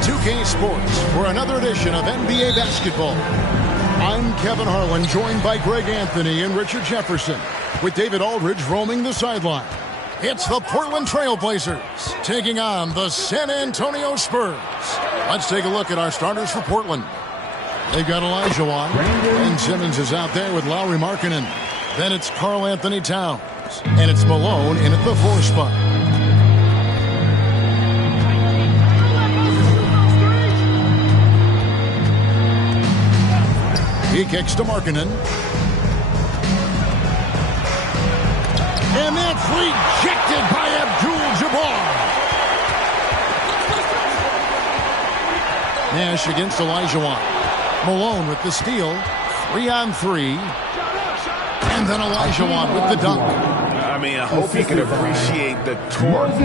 2K Sports for another edition of NBA basketball. I'm Kevin Harlan, joined by Greg Anthony and Richard Jefferson, with David Aldridge roaming the sideline. It's the Portland Trailblazers taking on the San Antonio Spurs. Let's take a look at our starters for Portland. They've got Olajuwon, and Simmons is out there with Lauri Markkanen. Then it's Karl Anthony Towns, and it's Malone in at the 4 spot. He kicks to Markkanen. And that's rejected by Abdul-Jabbar. Nash against Olajuwon. Malone with the steal. 3-on-3. And then Olajuwon with the dunk. I mean, I hope he can appreciate the torque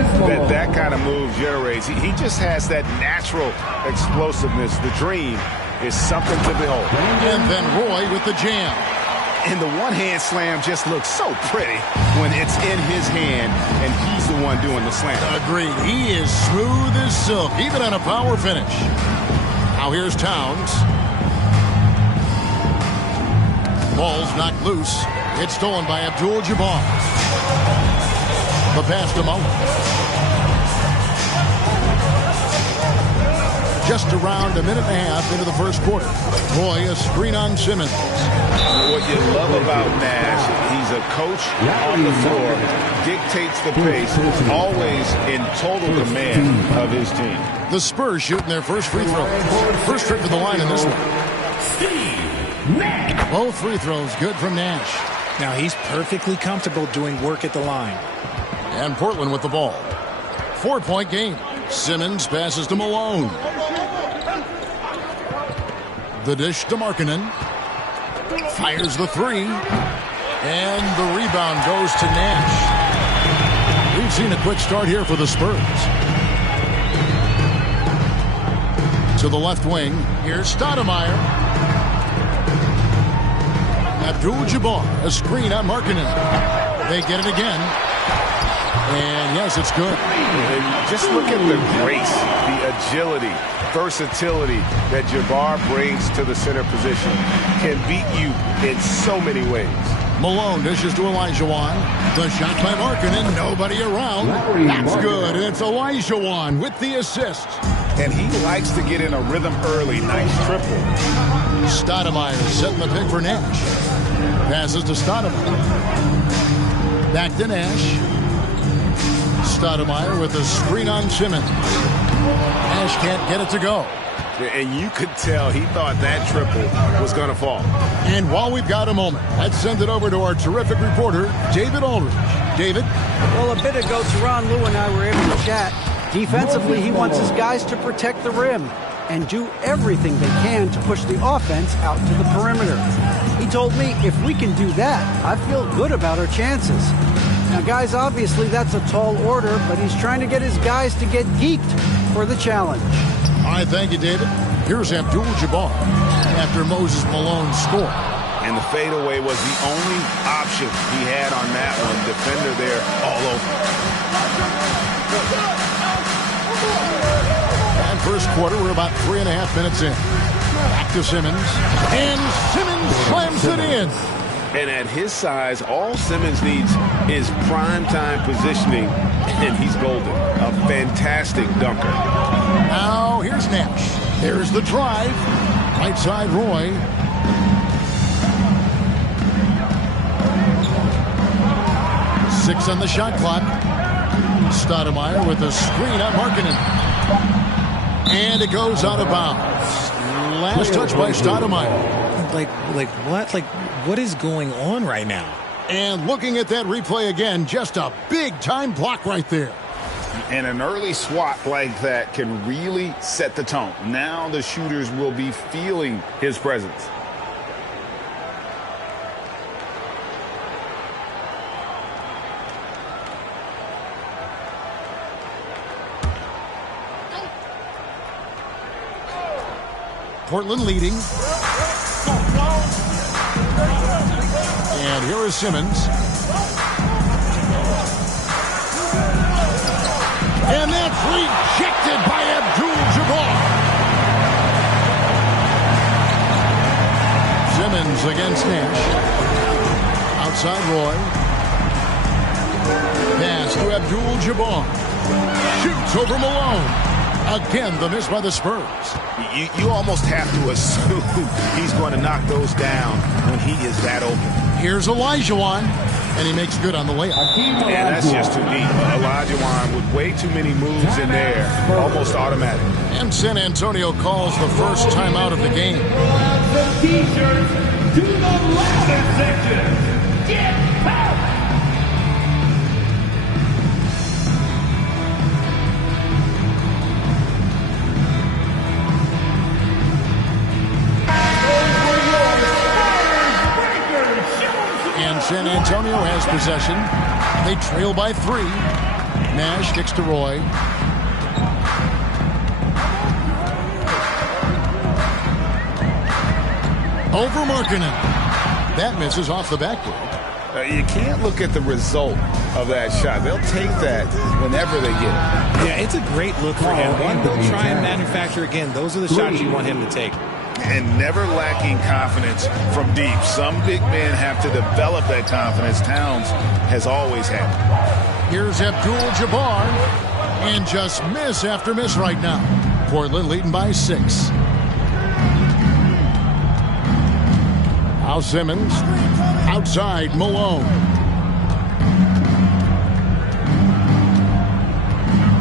that kind of move generates. He just has that natural explosiveness. The dream is something to behold. And then Roy with the jam. And the one-hand slam just looks so pretty when it's in his hand and he's the one doing the slam. Agreed. He is smooth as silk, even on a power finish. Now here's Towns. Ball's knocked loose. It's stolen by Abdul-Jabbar. The pass to Malone. Just around a minute and a half into the first quarter. Roy, a screen on Simmons. What you love about Nash, he's a coach on the floor, dictates the pace, always in total command of his team. The Spurs shooting their first free throw. First trip to the line in this one. Both free throws good from Nash. Now he's perfectly comfortable doing work at the line. And Portland with the ball. 4-point game. Simmons passes to Malone. The dish to Markkanen. Fires the three. And the rebound goes to Nash. We've seen a quick start here for the Spurs. To the left wing. Here's Stoudemire. Abdul-Jabbar, a screen on Markkanen. They get it again. And yes, it's good. And just look at the grace, the agility, versatility that Jabbar brings to the center position. Can beat you in so many ways. Malone dishes to Olajuwon. The shot by Markkanen. Nobody around. That's good. And it's Olajuwon with the assist. And he likes to get in a rhythm early. Nice triple. Stoudemire setting the pick for Nash. Passes to Stoudemire. Back to Nash. Stoudemire with a screen on Simmons. Nash can't get it to go. And you could tell he thought that triple was going to fall. And while we've got a moment, let's send it over to our terrific reporter, David Aldridge. David? Well, a bit ago, Teron Lue and I were able to chat. Defensively, he wants his guys to protect the rim and do everything they can to push the offense out to the perimeter. He told me if we can do that, I feel good about our chances. Now, guys, obviously that's a tall order, but he's trying to get his guys to get geeked for the challenge. All right, thank you, David. Here's Abdul-Jabbar after Moses Malone scored. And the fadeaway was the only option he had on that one. Defender there all over. And first quarter, we're about 3.5 minutes in. Back to Simmons. And Simmons slams it in. And at his size, all Simmons needs is prime-time positioning, and he's golden. A fantastic dunker. Now, here's Nash. There's the drive. Right side, Roy. Six on the shot clock. Stoudemire with a screen on Markkanen. And it goes out of bounds. Last touch by Stoudemire. What is going on right now? And looking at that replay again, just a big-time block right there. And an early swat like that can really set the tone. Now the shooters will be feeling his presence. Portland leading. And here is Simmons. And that's rejected by Abdul-Jabbar. Simmons against Nash. Outside Roy. Pass to Abdul-Jabbar. Shoots over Malone. Again, the miss by the Spurs. You almost have to assume he's going to knock those down when he is that open. Here's Olajuwon, and he makes good on the layup. And that's just too deep. Olajuwon with way too many moves in there, almost automatic. And San Antonio calls the first timeout of the game. The T-shirts to the ladder section. Get out! And San Antonio has possession. They trail by 3. Nash kicks to Roy. Over Markkanen. That misses off the backboard. You can't look at the result of that shot. They'll take that whenever they get it. Yeah, it's a great look for him. One they'll try and manufacture again. Those are the shots you want him to take. And never lacking confidence from deep. Some big men have to develop that confidence. Towns has always had it. Here's Abdul-Jabbar. And just miss after miss right now. Portland leading by 6. Now Simmons. Outside Malone.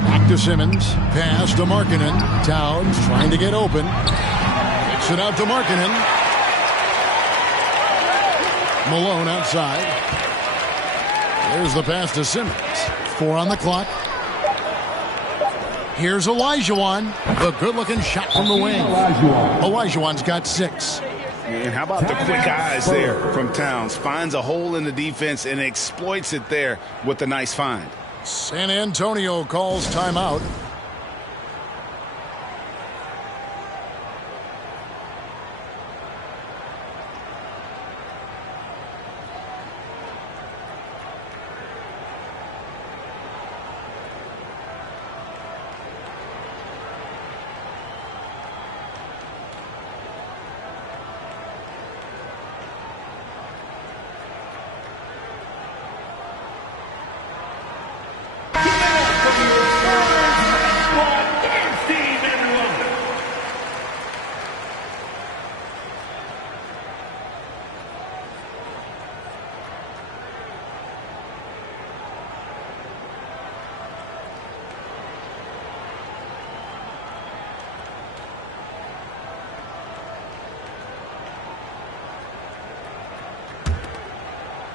Back to Simmons. Pass to Markkanen. Towns trying to get open. Kicks it out to Markkanen. Malone outside. There's the pass to Simmons. 4 on the clock. Here's Olajuwon. The good-looking shot from the wing. Olajuwon's got 6. And how about the quick eyes there from Towns? Finds a hole in the defense and exploits it there with a nice find. San Antonio calls timeout.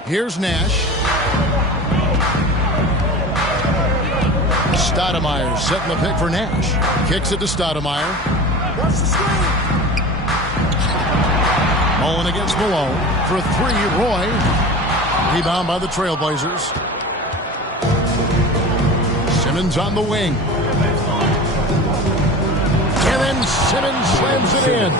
Here's Nash. Stoudemire setting the pick for Nash. Kicks it to Stoudemire. Mullen against Malone. For 3, Roy. Rebound by the Trailblazers. Simmons on the wing. And then Simmons slams it in.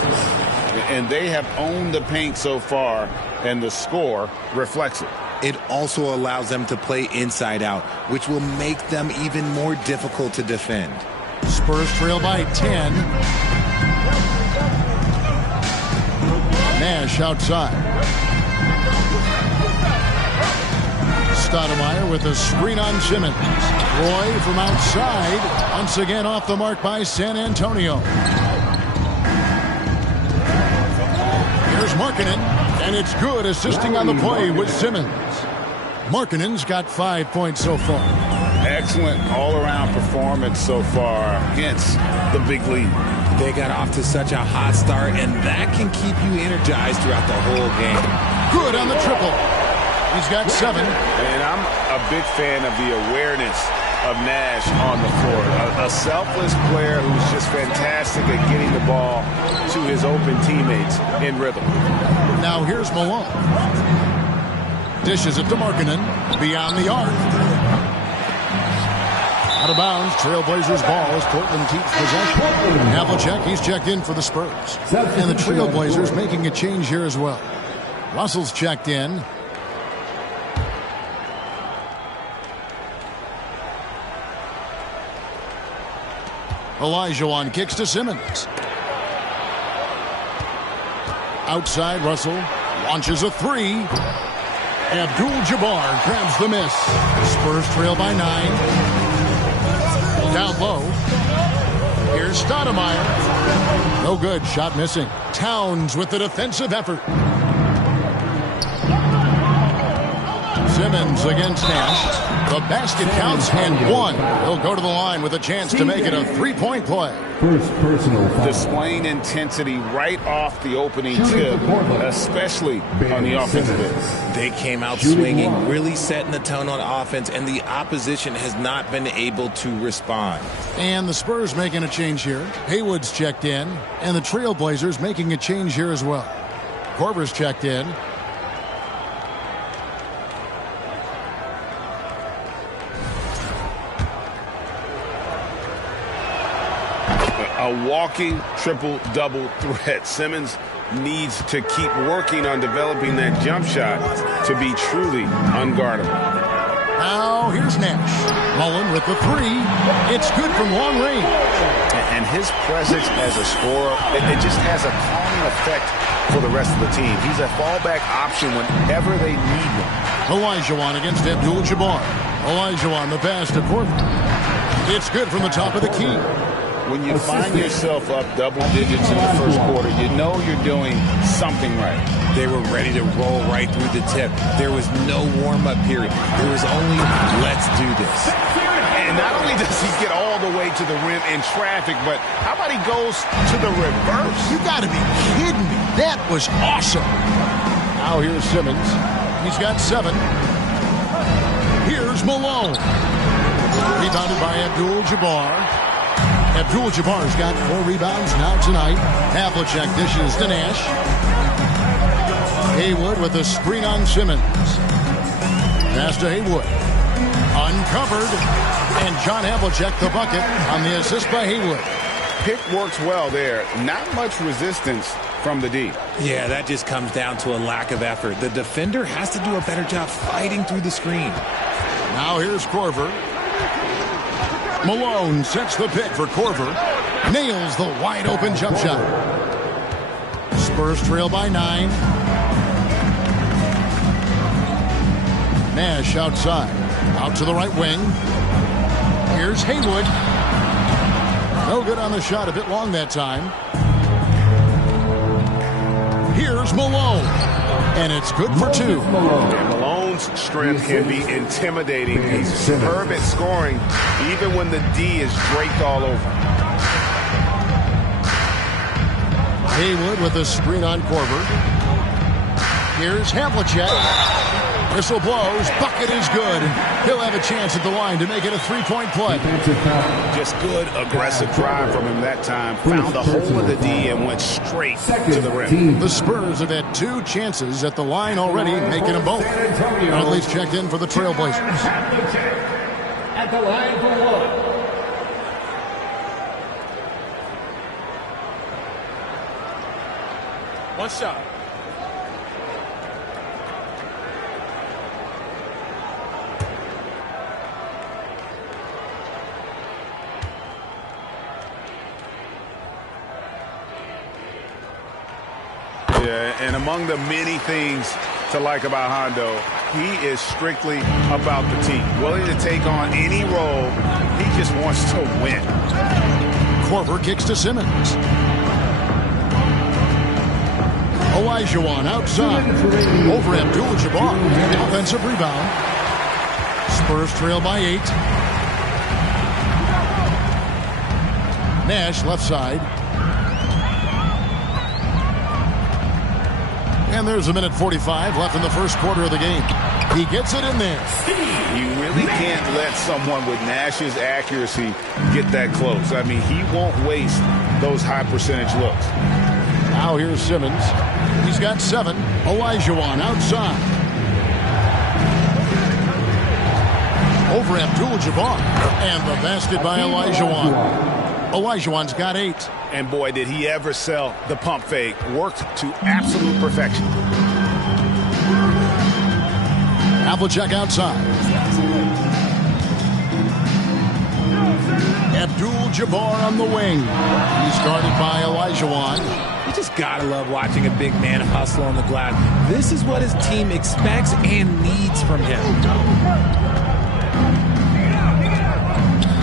And they have owned the paint so far, and the score reflects it. It also allows them to play inside out, which will make them even more difficult to defend. Spurs trail by 10. Nash outside. Stoudemire with a screen on Simmons. Roy from outside. Once again off the mark by San Antonio. Here's Markkanen, and it's good, assisting on the play with Simmons. Markkanen's got 5 points so far. Excellent all-around performance so far against the big lead. They got off to such a hot start, and that can keep you energized throughout the whole game. Good on the triple. He's got 7. And I'm a big fan of the awareness of Nash on the floor. A selfless player who's just fantastic at getting the ball to his open teammates in rhythm. Now here's Malone. Dishes it to Markkanen. Beyond the arc. Out of bounds. Trailblazers ball as Portland keeps possession. Havlicek, he's checked in for the Spurs. And the Trailblazers making a change here as well. Russell's checked in. Olajuwon kicks to Simmons. Outside Russell. Launches a three. Abdul-Jabbar grabs the miss. Spurs trail by 9. Down low. Here's Stoudemire. No good. Shot missing. Towns with the defensive effort. Simmons against Nash. The basket counts and 1. He'll go to the line with a chance to make it a 3-point play. First personal foul. Displaying intensity right off the opening tip, especially on the offensive end. They came out swinging, really setting the tone on offense, and the opposition has not been able to respond. And the Spurs making a change here. Haywood's checked in, and the Trailblazers making a change here as well. Korver's checked in. A walking triple-double threat. Simmons needs to keep working on developing that jump shot to be truly unguardable. Now here's Nash. Mullen with the three. It's good from long range. And his presence as a scorer, it just has a calming effect for the rest of the team. He's a fallback option whenever they need him. Olajuwon against Abdul-Jabbar. Olajuwon, the pass to Korver. It's good from the top of the key. When you find yourself up double digits in the first quarter, you know you're doing something right. They were ready to roll right through the tip. There was no warm-up period. There was only, let's do this. And not only does he get all the way to the rim in traffic, but how about he goes to the reverse? You got to be kidding me. That was awesome. Now here's Simmons. He's got 7. Here's Malone. Rebounded by Abdul-Jabbar. Abdul-Jabbar's got 4 rebounds now tonight. Havlicek dishes to Nash. Haywood with a screen on Simmons. Pass to Haywood. Uncovered. And John Havlicek the bucket on the assist by Haywood. Pick works well there. Not much resistance from the D. Yeah, that just comes down to a lack of effort. The defender has to do a better job fighting through the screen. Now here's Korver. Malone sets the pick for Korver. Nails the wide-open jump shot. Spurs trail by 9. Nash outside. Out to the right wing. Here's Haywood. No good on the shot. A bit long that time. Here's Malone. And it's good for 2. And Malone's strength can be intimidating. He's superb at scoring, even when the D is draped all over. Haywood with a screen on Korver. Here's Havlicek. Whistle blows. Bucket is good. He'll have a chance at the line to make it a 3-point play. Just good, aggressive drive from him that time. Found the hole of the D and went straight to the rim. The Spurs have had 2 chances at the line already, making them both. Bradley's checked in for the Trailblazers. At the line for 1. One shot. Yeah, and among the many things to like about Hondo, he is strictly about the team. Willing to take on any role. He just wants to win. Korver kicks to Simmons. Olajuwon outside. Over Abdul-Jabbar. Offensive rebound. Spurs trail by 8. Nash left side. And there's a minute 45 left in the first quarter of the game. He gets it in there. You really can't let someone with Nash's accuracy get that close. I mean, he won't waste those high percentage looks. Now here's Simmons. He's got 7. Olajuwon outside. Over Abdul-Jabbar. And the basket by Olajuwon. Olajuwon's got 8. And boy, did he ever sell the pump fake. Worked to absolute perfection. Havlicek outside. Abdul-Jabbar on the wing. He's guarded by Olajuwon. You just Gotta love watching a big man hustle on the glass. This is what his team expects and needs from him.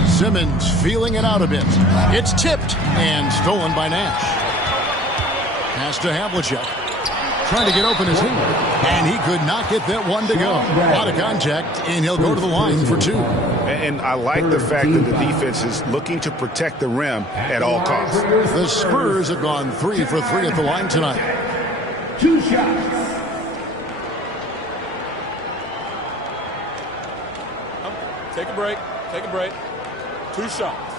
Simmons feeling it out a bit. It's tipped and stolen by Nash. Pass to Havlicek. Trying to get open his heel. And he could not get that one to go. Out of contact, and he'll go to the line for 2. And I like the fact that the defense is looking to protect the rim at all costs. The Spurs have gone 3 for 3 at the line tonight. 2 shots. Take a break. Take a break. 2 shots.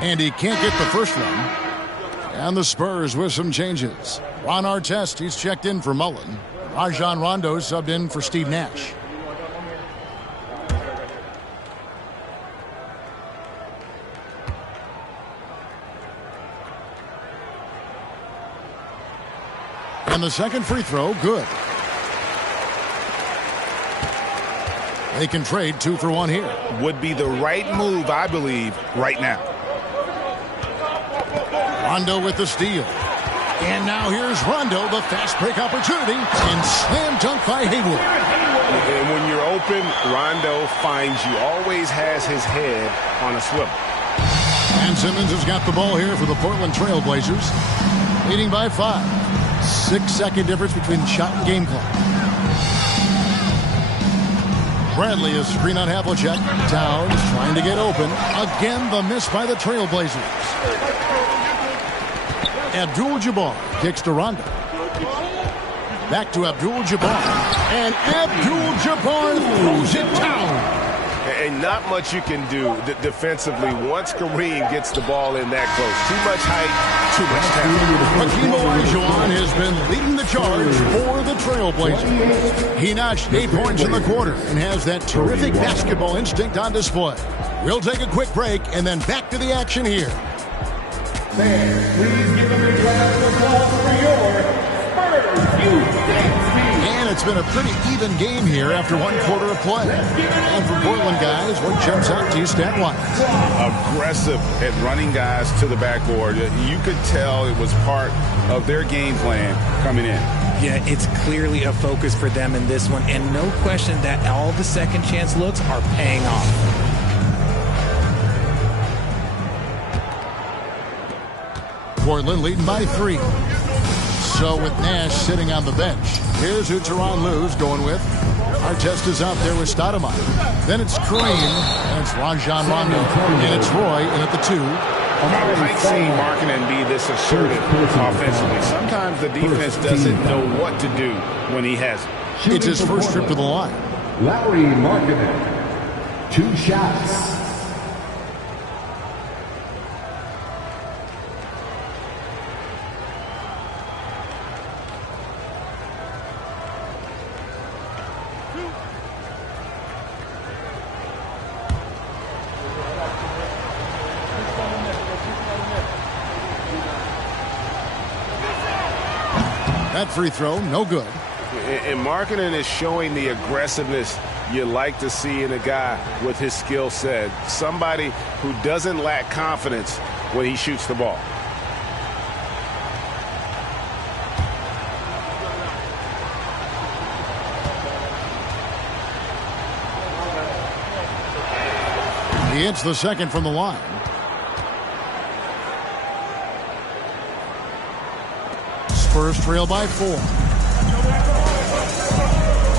And he can't get the first one. And the Spurs with some changes. Ron Artest, he's checked in for Mullen. Rajon Rondo subbed in for Steve Nash. And the second free throw, good. They can trade 2 for 1 here. Would be the right move, I believe, right now. Rondo with the steal. And now here's Rondo, the fast break opportunity, and slam dunk by Hayward. And when you're open, Rondo finds you. Always has his head on a swivel. And Simmons has got the ball here for the Portland Trailblazers. Leading by 5. 6-second difference between shot and game clock. Bradley is screen on Havlicek. Towns trying to get open. Again, the miss by the Trailblazers. Abdul-Jabbar kicks to Rondo. Back to Abdul-Jabbar. And Abdul-Jabbar throws it down. And not much you can do defensively once Kareem gets the ball in that close. Too much height, too much talent. Hakeem Olajuwon has been leading the charge for the Trailblazers. He notched 8 points in the quarter and has that terrific basketball instinct on display. We'll take a quick break and then back to the action here. Fans, please give a big round of applause for your Spurs U16. And it's been a pretty even game here after 1 quarter of play. And for Portland guys, what jumps out to you stat-wise? Aggressive at running guys to the backboard. You could tell it was part of their game plan coming in. Yeah, it's clearly a focus for them in this one, and no question that all the second chance looks are paying off. Portland leading by 3. So with Nash sitting on the bench, here's who Tyronn Lue's going with. Artest is out there with Stoudemire. Then it's Kareem, and it's Rajon Rondo, and it's Roy in at the 2. I like seeing Markkanen be this assertive offensively. Sometimes the defense doesn't know what to do when he has it. It's his first trip to the line. Larry Markkanen, 2 shots. That free throw, no good. And Markkanen is showing the aggressiveness you like to see in a guy with his skill set. Somebody who doesn't lack confidence when he shoots the ball. He hits the second from the line. Spurs trail by 4.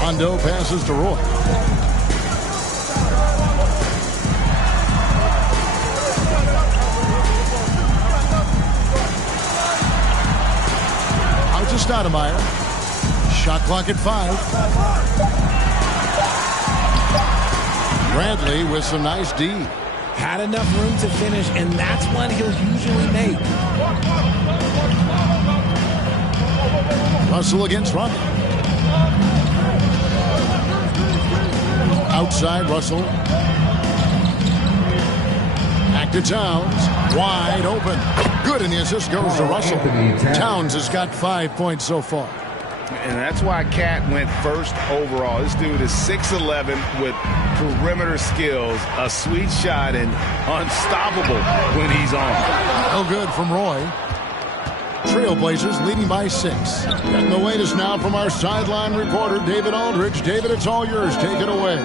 Rondo passes to Roy. Out to Stoudemire. Shot clock at 5. Bradley with some nice D. Had enough room to finish, and that's one he'll usually make. Russell against Rondo. Outside Russell. Back to Towns. Wide open. Good, and the assist goes to Russell. Towns has got 5 points so far. And that's why Cat went first overall. This dude is 6'11" with perimeter skills, a sweet shot, and unstoppable when he's on. No good from Roy. Trailblazers leading by 6. Getting the latest now from our sideline reporter, David Aldridge. David, it's all yours. Take it away.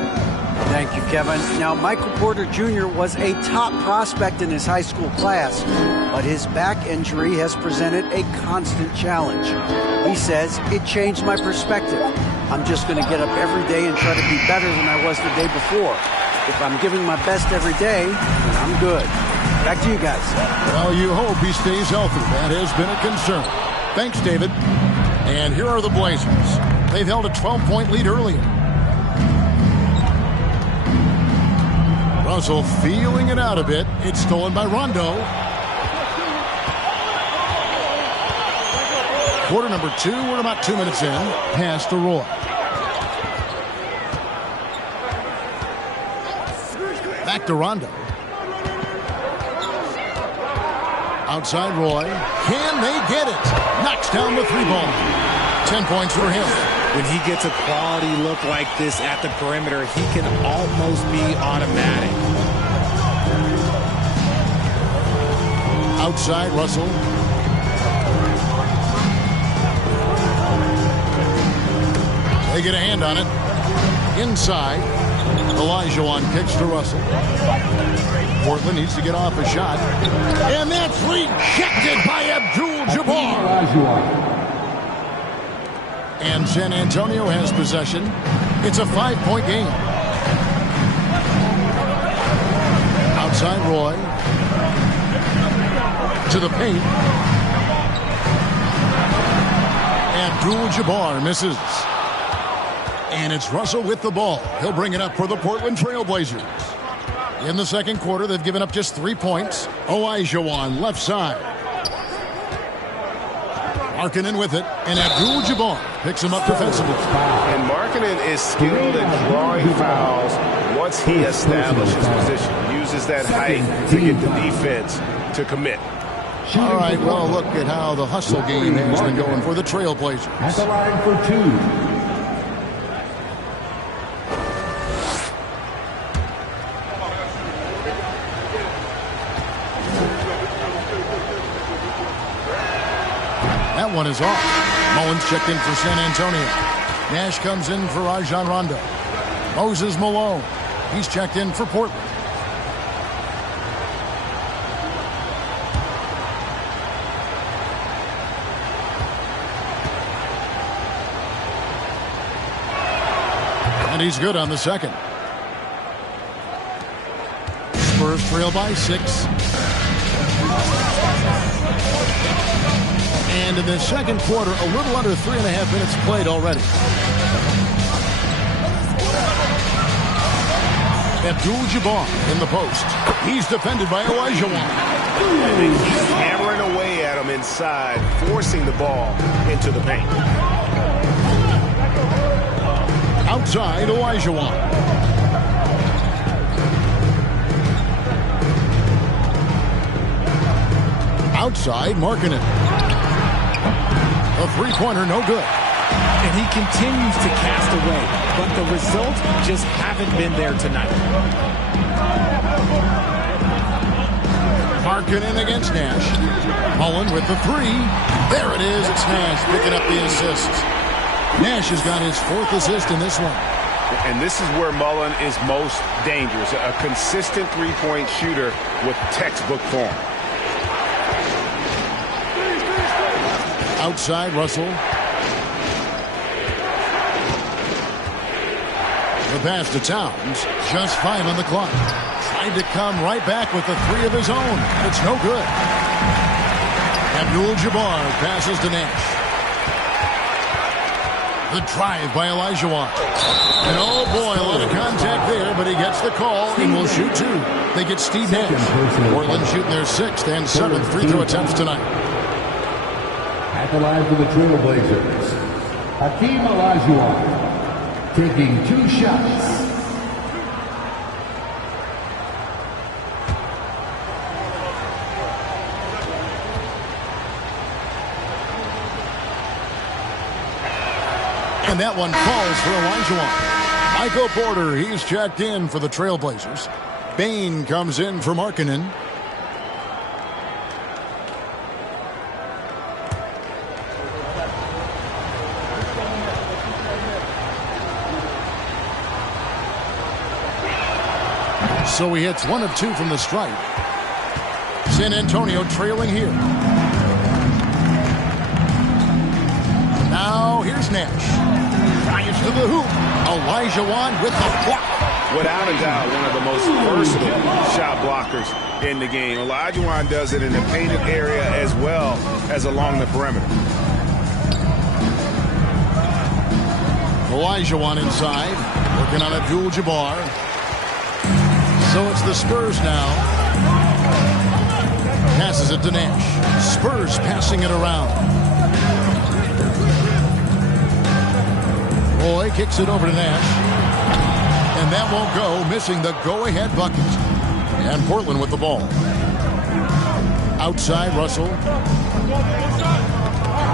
Thank you, Kevin. Now, Michael Porter Jr. was a top prospect in his high school class, but his back injury has presented a constant challenge. He says, it changed my perspective. I'm just going to get up every day and try to be better than I was the day before. If I'm giving my best every day, then I'm good. Back to you guys. Well, you hope he stays healthy. That has been a concern. Thanks, David. And here are the Blazers. They've held a 12-point lead earlier. Russell feeling it out a bit. It's stolen by Rondo. Quarter number 2. We're about 2 minutes in. Pass to Roy. Back to Rondo. Outside Roy. Can they get it? Knocks down the 3-ball. 10 points for him. When he gets a quality look like this at the perimeter, he can almost be automatic. Outside Russell. They get a hand on it. Inside. Olajuwon kicks to Russell. Portland needs to get off a shot. And that's rejected by Abdul-Jabbar. And San Antonio has possession. It's a 5-point game. Outside Roy. To the paint. Abdul-Jabbar misses. And it's Russell with the ball. He'll bring it up for the Portland Trailblazers. In the second quarter, they've given up just 3 points. Olajuwon left side. Markkanen with it, and Abdul-Jabbar picks him up defensively. And Markkanen is skilled at drawing fouls once he establishes position. Uses that height to get the defense to commit. All right, well, look at how the hustle game has been going for the Trailblazers. At the line for 2. That one is off. Mullins checked in for San Antonio. Nash comes in for Rajon Rondo. Moses Malone. He's checked in for Portland. And he's good on the second. Spurs trail by 6. And in the second quarter, a little under 3.5 minutes played already. Abdul-Jabbar in the post. He's defended by Olajuwon. And they keep hammering away at him inside, forcing the ball into the paint. Outside, Olajuwon. Outside, Markkanen. A three-pointer, no good. And he continues to cast away, but the results just haven't been there tonight. Markkanen against Nash. Mullen with the 3. There it is. It's Nash picking up the assist. Nash has got his 4th assist in this one. And this is where Mullen is most dangerous. A consistent three-point shooter with textbook form. Outside, Russell. The pass to Towns. Just 5 on the clock. Tried to come right back with the 3 of his own. It's no good. Abdul-Jabbar passes to Nash. The drive by Olajuwon. And oh boy, a lot of contact there, but he gets the call and will shoot 2. They get Steve Nash. Portland shooting their 6th and 7th free throw attempts tonight. At the line for the Trailblazers, Hakeem Olajuwon taking 2 shots. And that one falls for Elijah. Michael Porter, he's checked in for the Trailblazers. Bain comes in for Markkanen. So he hits 1 of 2 from the stripe. San Antonio trailing here. Now here's Nash. Drives to the hoop. Elijah with the block. Without a doubt, one of the most versatile shot blockers in the game. Elijah does it in the painted area as well as along the perimeter. Elijah inside. Working on Abdul-Jabbar. So it's the Spurs now. Passes it to Nash. Spurs passing it around. Roy kicks it over to Nash. And that won't go, missing the go-ahead bucket. And Portland with the ball. Outside, Russell.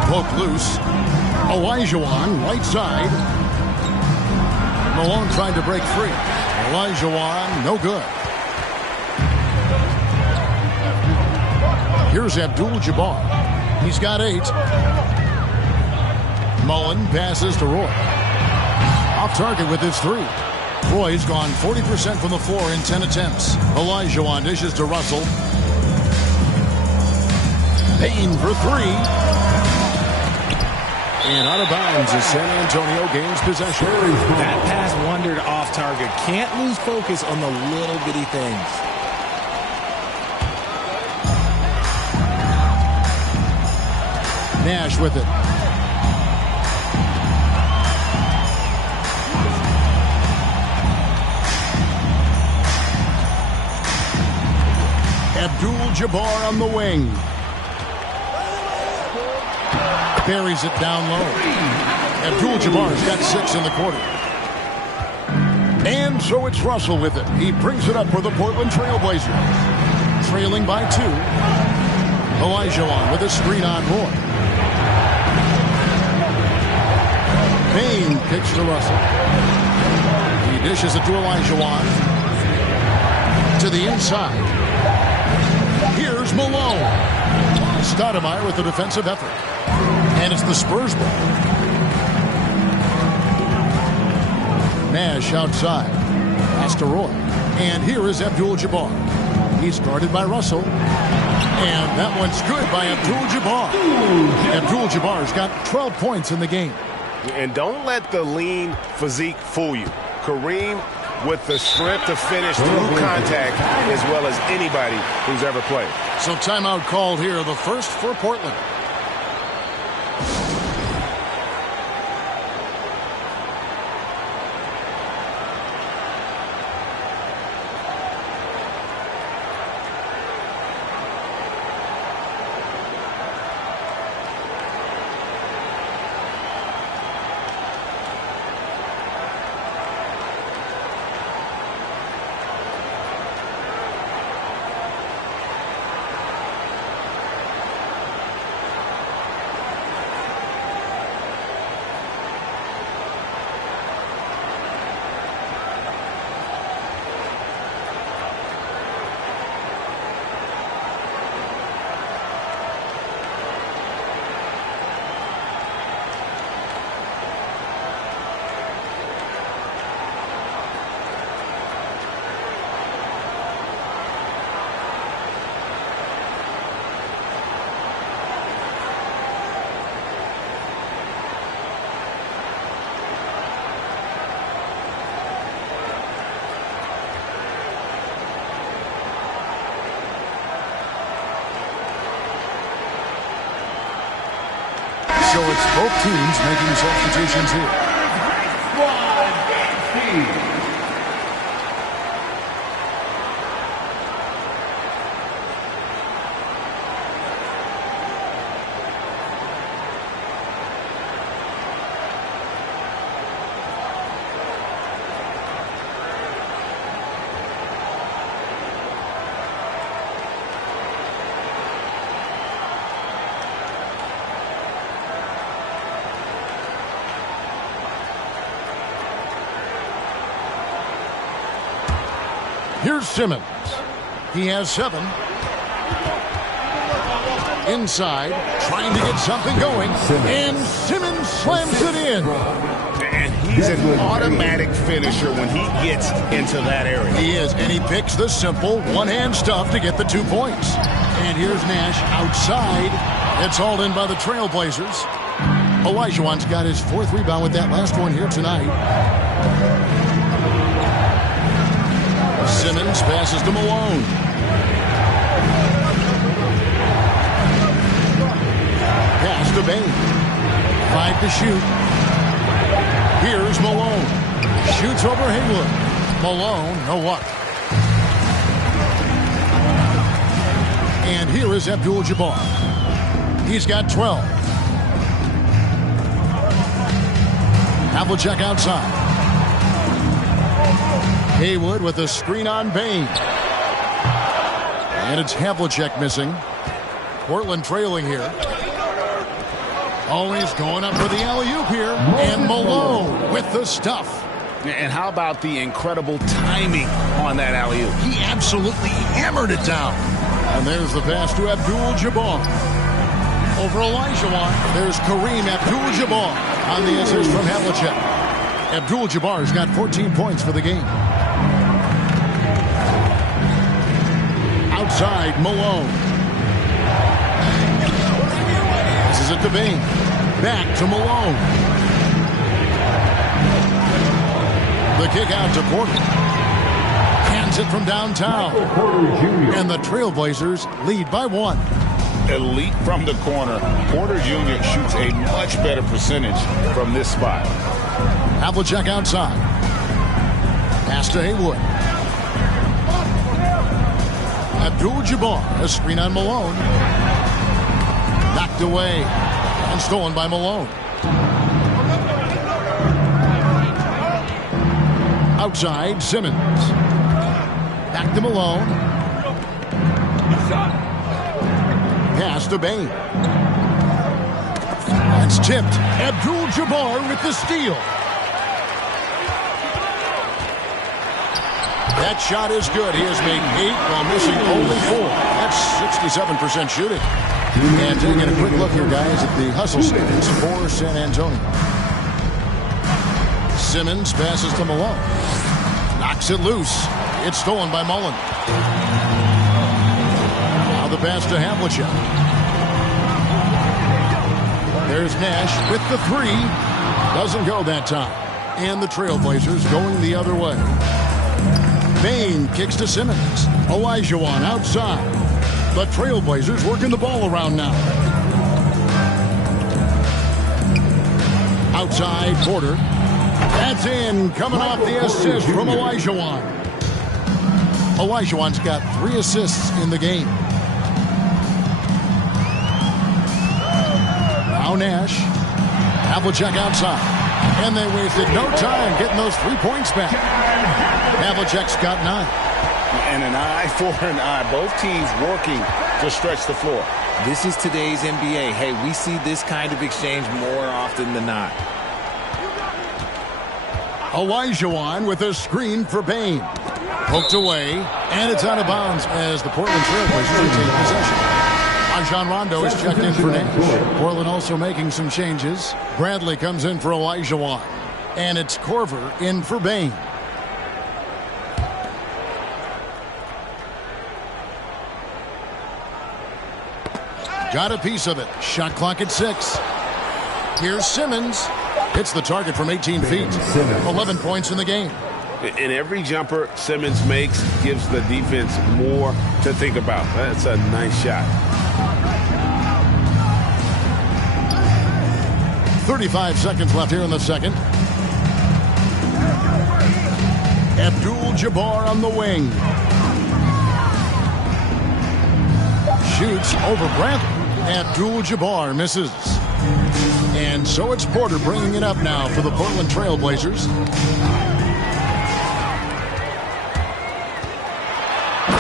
Poke loose. Elijah right side. Malone tried to break free. Elijah no good. Here's Abdul-Jabbar. He's got 8. Mullen passes to Roy. Off target with his 3. Roy's gone 40% from the floor in 10 attempts. Elijah dishes to Russell. Payne for 3. And out of bounds as San Antonio gains possession. That pass wandered off target. Can't lose focus on the little bitty things. Nash with it. Abdul-Jabbar on the wing. Buries it down low. Abdul-Jabbar's got 6 in the quarter. And so it's Russell with it. He brings it up for the Portland Trailblazers. Trailing by 2. Elijah with a screen on Roy. Bain kicks to Russell. He dishes it to Elijah to the inside. Here's Malone. Stoudemire with the defensive effort. And it's the Spurs ball. Nash outside. Pass to Roy. And here is Abdul-Jabbar. He's guarded by Russell. And that one's good by Abdul-Jabbar. Abdul-Jabbar's got 12 points in the game. And don't let the lean physique fool you. Kareem with the strength to finish through contact as well as anybody who's ever played. So timeout called here, the first for Portland. So it's both teams making substitutions here. Here's Simmons. He has 7. Inside, trying to get something going. And Simmons slams it in. And he's an automatic finisher when he gets into that area. He is, and he picks the simple one-hand stuff to get the 2 points. And here's Nash outside. It's hauled in by the Trailblazers. Olajuwon's got his 4th rebound with that last one here tonight. Simmons passes to Malone. Pass to Bain. 5 to shoot. Here's Malone. Shoots over Haywood. Malone, no luck. And here is Abdul-Jabbar. He's got 12. Havlicek outside. Haywood with a screen on Bain. And it's Havlicek missing. Portland trailing here. Always going up for the alley-oop here. And Malone with the stuff. And how about the incredible timing on that alley-oop? He absolutely hammered it down. And there's the pass to Abdul-Jabbar. Over Olajuwon, there's Kareem Abdul-Jabbar on the assist from Havlicek. Abdul-Jabbar's got 14 points for the game. Outside, Malone. This is it to Bain. Back to Malone. The kick out to Porter. Hands it from downtown. And the Trailblazers lead by 1. Elite from the corner. Porter Jr. shoots a much better percentage from this spot. Havlicek outside. Pass to Haywood. Abdul-Jabbar, a screen on Malone. Knocked away and stolen by Malone. Outside, Simmons. Back to Malone. Pass to Bain. It's tipped. Abdul-Jabbar with the steal. That shot is good. He has made 8 while missing only 4. That's 67% shooting. And taking a quick look here, guys, at the hustle standings for San Antonio. Simmons passes to Malone. Knocks it loose. It's stolen by Mullen. Now the pass to Havlicek. There's Nash with the 3. Doesn't go that time. And the Trailblazers going the other way. Bain kicks to Simmons. Olajuwon outside. The Trailblazers working the ball around now. Outside, Porter. That's in. Coming off the assist from Olajuwon. Olajuwon's got 3 assists in the game. Now Nash. Havlicek outside. And they wasted no time getting those 3 points back. Havlicek's got 9. And an eye for an eye. Both teams working to stretch the floor. This is today's NBA. Hey, we see this kind of exchange more often than not. Olajuwon with a screen for Bain. Poked away, and it's out of bounds as the Portland Trailblazers retain possession. Rajon Rondo is checked in for Nash. Portland also making some changes. Bradley comes in for Olajuwon. And it's Korver in for Bain. Got a piece of it. Shot clock at 6. Here's Simmons. Hits the target from 18 feet. 11 points in the game. And every jumper Simmons makes gives the defense more to think about. That's a nice shot. 35 seconds left here in the second. Abdul-Jabbar on the wing. Shoots over Bradley. Abdul-Jabbar misses. And so it's Porter bringing it up now for the Portland Trailblazers.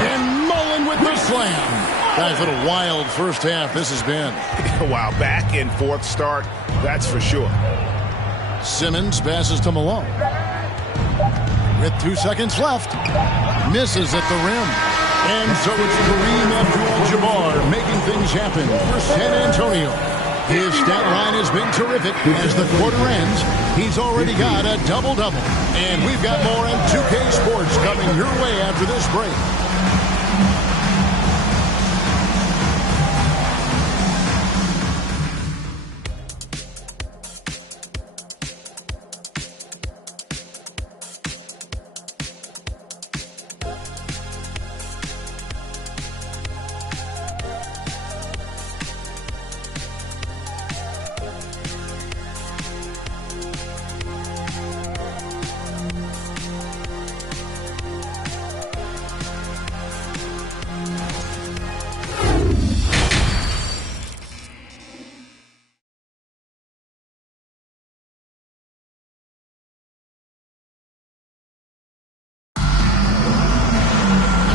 And Mullen with the slam. Guys, what a wild first half this has been. Wow, back and forth start, that's for sure. Simmons passes to Malone. With 2 seconds left. Misses at the rim. And so it's Kareem Abdul-Jabbar making things happen for San Antonio. His stat line has been terrific. As the quarter ends, he's already got a double-double. And we've got more on 2K Sports coming your way after this break.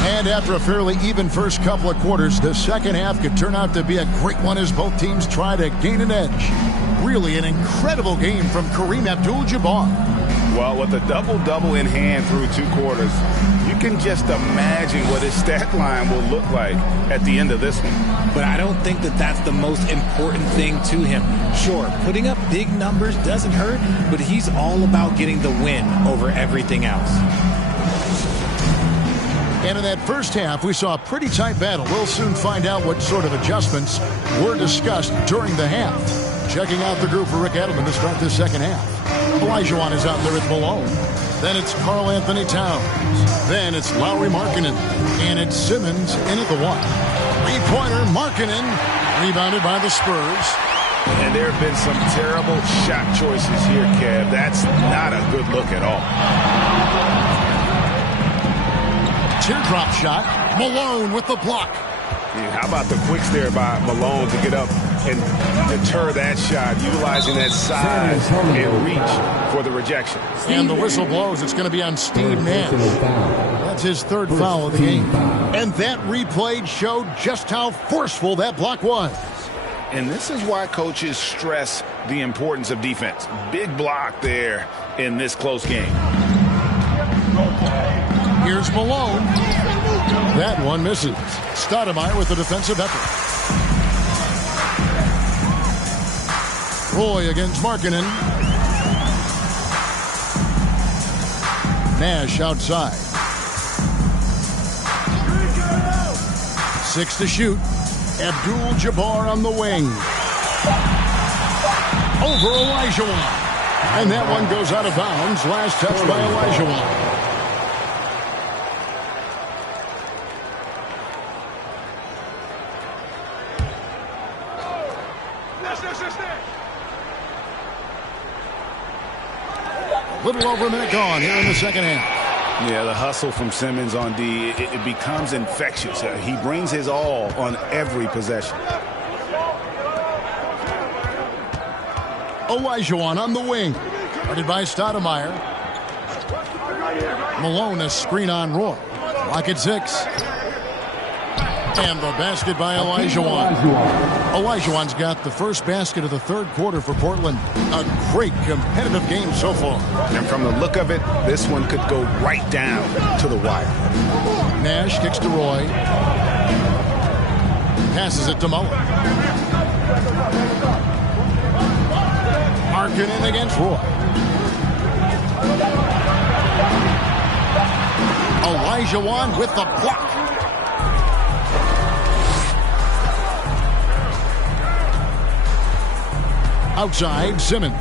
And after a fairly even first couple of quarters, the second half could turn out to be a great one as both teams try to gain an edge. Really an incredible game from Kareem Abdul-Jabbar. Well, with a double-double in hand through 2 quarters, you can just imagine what his stat line will look like at the end of this one. But I don't think that that's the most important thing to him. Sure, putting up big numbers doesn't hurt, but he's all about getting the win over everything else. And in that first half, we saw a pretty tight battle. We'll soon find out what sort of adjustments were discussed during the half. Checking out the group for Rick Edelman to start this second half. Olajuwon is out there at Malone. Then it's Karl Anthony Towns. Then it's Lauri Markkanen. And it's Simmons in at the 1. Three-pointer, Markkanen. Rebounded by the Spurs. And there have been some terrible shot choices here, Kev. That's not a good look at all. Teardrop shot. Malone with the block. Yeah, how about the quicks there by Malone to get up and deter that shot, utilizing that size and reach for the rejection. And the whistle blows. It's going to be on Steve Nash. That's his 3rd foul of the game. And that replay showed just how forceful that block was. And this is why coaches stress the importance of defense. Big block there in this close game. Here's Malone. That one misses. Stoudemire with the defensive effort. Roy against Markkanen. Nash outside. 6 to shoot. Abdul-Jabbar on the wing. Over Olajuwon. And that one goes out of bounds. Last touch by Olajuwon. Little over a minute gone here in the second half. Yeah, the hustle from Simmons on D, it becomes infectious. He brings his all on every possession. Olajuwon on the wing. Guarded by Stoudemire. Malone a screen on Roy. Lock at 6. And the basket by Olajuwon. Olajuwon's got the first basket of the 3rd quarter for Portland. A great competitive game so far. And from the look of it, this one could go right down to the wire. Nash kicks to Roy. Passes it to Mullen. Markkanen against Roy. Olajuwon with the block. Outside, Simmons.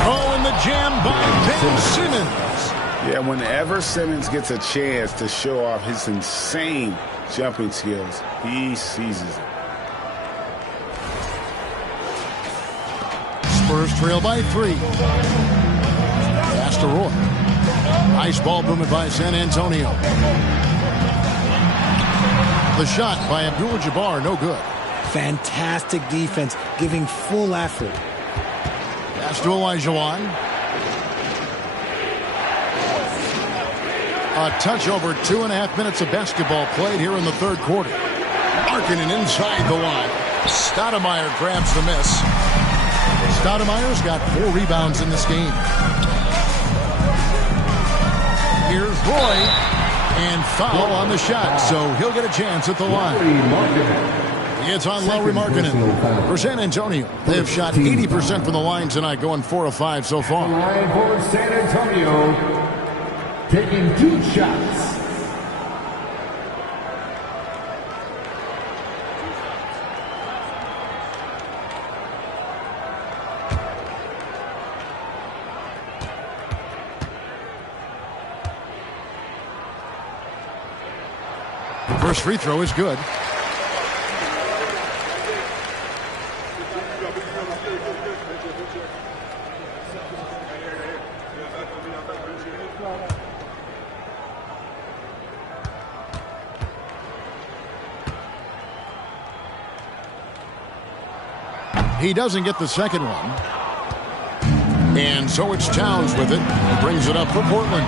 Oh, and the jam by Ben Simmons. Yeah, whenever Simmons gets a chance to show off his insane jumping skills, he seizes it. Spurs trail by 3. Pass to Roy. Nice ball movement by San Antonio. The shot by Abdul-Jabbar, no good. Fantastic defense, giving full effort. Pass to Olajuwon. A touch over 2.5 minutes of basketball played here in the 3rd quarter. Markkanen inside the line. Stoudemire grabs the miss. Stoudemire's got 4 rebounds in this game. Here's Roy. And foul on the shot, so he'll get a chance at the line. It's on Lauri Markkanen. For San Antonio, they have shot 80% from the line tonight, going 4 of 5 so far. Line for San Antonio, taking 2 shots. First free throw is good. He doesn't get the second one. And so it's Towns with it. He brings it up for Portland.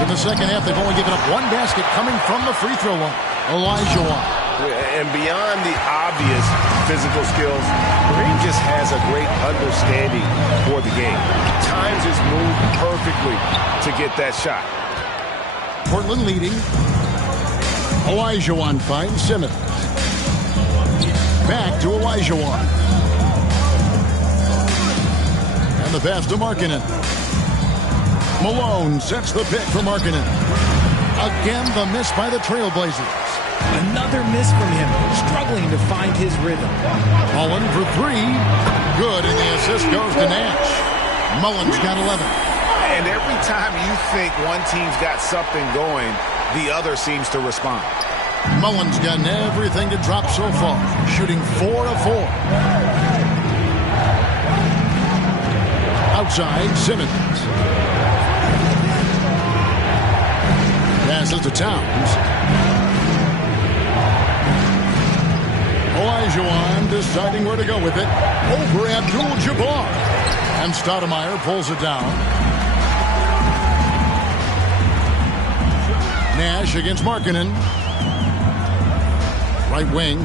In the second half, they've only given up 1 basket coming from the free throw line. Olajuwon. And beyond the obvious physical skills, Green just has a great understanding for the game. Times his move perfectly to get that shot. Portland leading. Olajuwon finds Simmons. Back to Olajuwon. And the pass to Markkanen. Malone sets the pick for Markkanen. Again, the miss by the Trailblazers. Another miss from him, struggling to find his rhythm. Mullen for 3. Good, and the assist goes to Nash. Mullen's got 11. And every time you think one team's got something going, the other seems to respond. Mullen's gotten everything to drop so far, shooting 4 of 4. Outside, Simmons. Passes to Towns. Olajuwon deciding where to go with it. Over Abdul-Jabbar. And Stoudemire pulls it down. Nash against Markkanen. Right wing.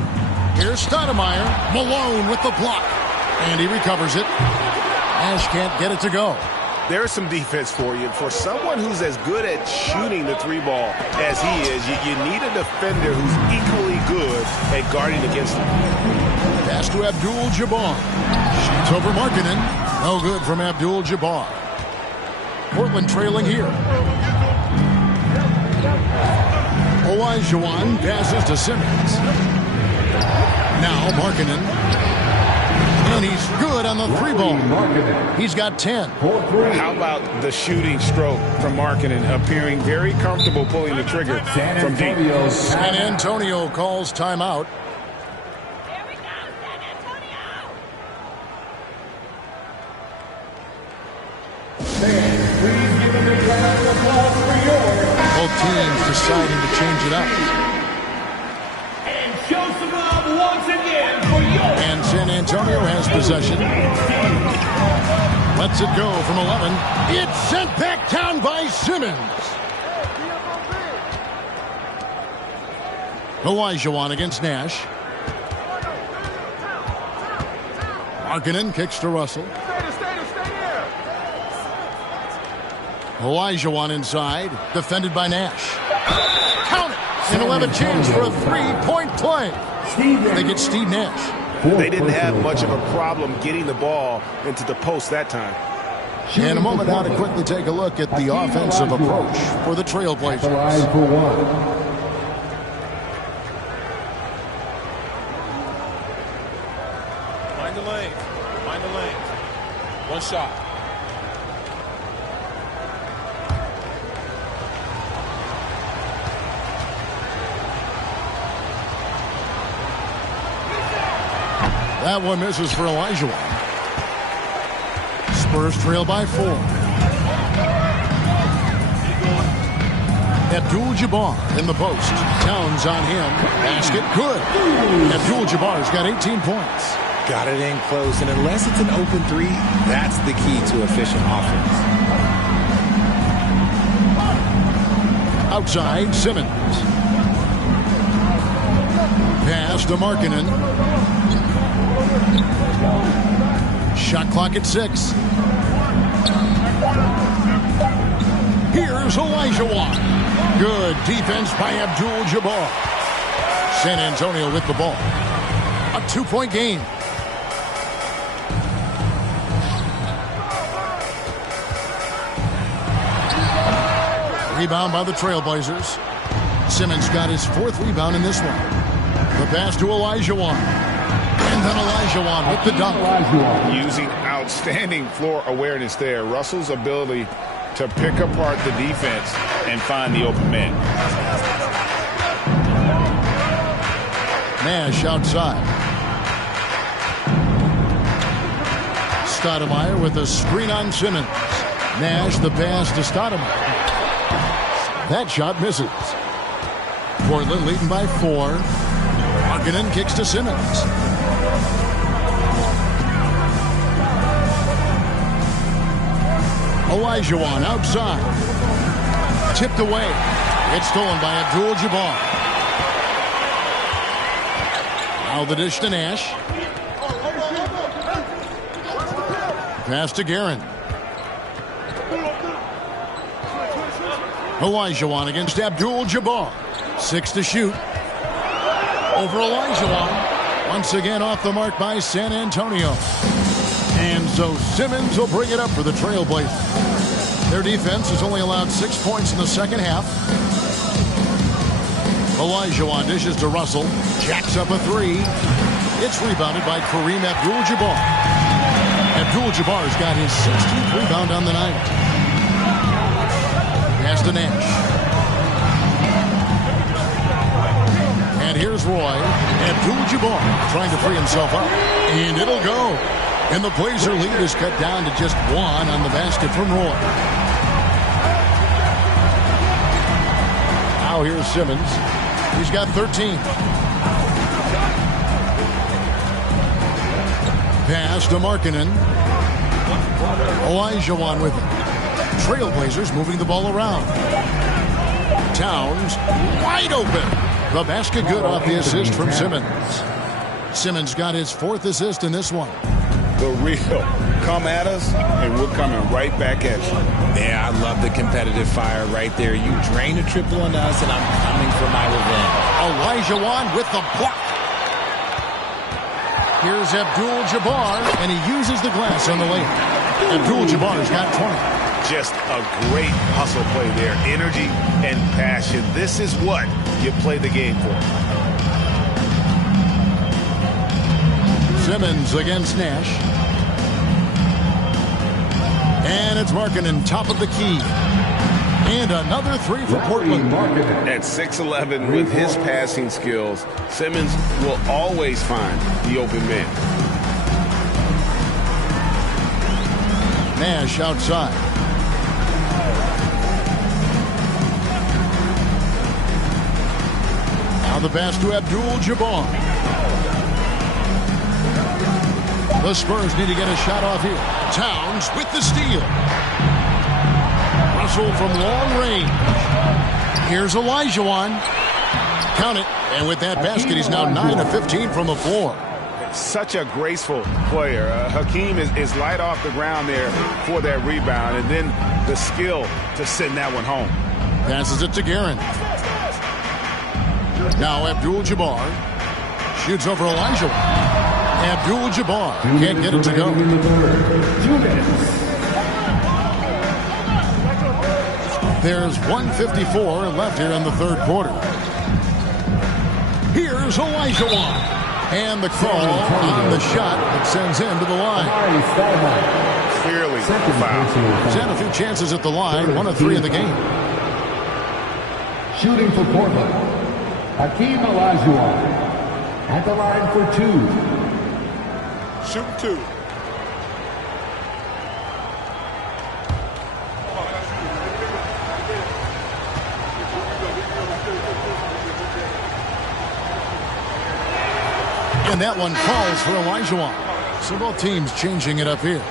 Here's Stoudemire. Malone with the block. And he recovers it. Nash can't get it to go. There's some defense for you. For someone who's as good at shooting the 3-ball as he is, you need a defender who's equally good at guarding against him. Pass to Abdul-Jabbar. Shoots over Markkanen. No good from Abdul-Jabbar. Portland trailing here. Olajuwon passes to Simmons. Now Markkanen. And he's good on the 3-ball. He's got 10. How about the shooting stroke from Markkanen, appearing very comfortable pulling the trigger from deep. San Antonio calls timeout. Here we go, San Antonio! Fans, please give a big round of applause for your... Both teams deciding to change it up. And show some love once again for your... And San Antonio has possession. Lets it go from 11. It's sent back down by Simmons. Olajuwon against Nash. Markkanen kicks to Russell. Olajuwon inside, defended by Nash. Count it! An 11 chance for a 3-point play. They get Steve Nash. They didn't have much of a problem getting the ball into the post that time. In a moment now to quickly take a look at the offensive approach for the Trailblazers. Find the lane. Find the lane. One shot. That one misses for Olajuwon. Spurs trail by 4. Abdul-Jabbar in the post. Towns on him. Basket good. Abdul-Jabbar's got 18 points. Got it in close, and unless it's an open 3, that's the key to efficient offense. Outside, Simmons. Pass to Markkanen. Shot clock at 6. Here's Here's Olajuwon. Good defense by Abdul-Jabbar. San Antonio with the ball. A 2-point game. Rebound by the Trailblazers. Simmons got his 4th rebound in this one. The pass to Olajuwon. And then Olajuwon with the dunk. Using outstanding floor awareness there. Russell's ability to pick apart the defense and find the open man. Nash outside. Stoudemire with a screen on Simmons. Nash the pass to Stoudemire. That shot misses. Portland leading by 4. Markkanen kicks to Simmons. Olajuwon outside. Tipped away. It's stolen by Abdul-Jabbar. Now the dish to Nash. Pass to Guerin. Olajuwon against Abdul-Jabbar. 6 to shoot. Over Olajuwon. Once again off the mark by San Antonio. And so Simmons will bring it up for the Trailblazers. Their defense has only allowed 6 points in the second half. Olajuwon dishes to Russell. Jacks up a 3. It's rebounded by Kareem Abdul-Jabbar. Abdul-Jabbar's got his 16th rebound on the night. Pass to Nash. And here's Roy. Abdul-Jabbar trying to free himself up. And it'll go. And the Blazer lead is cut down to just 1 on the basket from Roy. Now here's Simmons. He's got 13. Pass to Markkanen. Olajuwon with it. Trailblazers moving the ball around. Towns wide open. The basket good off the assist from Simmons. Simmons got his 4th assist in this one. The real come at us, and we're coming right back at you. Yeah, I love the competitive fire right there. You drain a triple on us, and I'm coming for my revenge. Olajuwon with the block. Here's Abdul-Jabbar, and he uses the glass on the layup. Abdul-Jabbar's got 20. Just a great hustle play there. Energy and passion. This is what you play the game for. Simmons against Nash. And it's Markkanen top of the key. And another 3 for Portland. At 6'11", with his passing skills, Simmons will always find the open man. Nash outside. Now the pass to Abdul-Jabbar. The Spurs need to get a shot off here. Towns with the steal. Russell from long range. Here's Olajuwon. Count it. And with that basket, he's now 9 of 15 from the floor. Such a graceful player. Hakeem is light off the ground there for that rebound, and then the skill to send that one home. Passes it to Guerin. Now Abdul-Jabbar shoots over Olajuwon. Abdul-Jabbar can't get it to go. 2 minutes. There's 1:54 left here in the third quarter. Here's Olajuwon. And the call on the shot that sends him to the line. Clearly foul. He's had a few chances at the line, 1 of 3 in the game. Shooting for Portland, Hakeem Olajuwon. At the line for 2. Shoot 2. And that one falls for Olajuwon. So both teams changing it up here.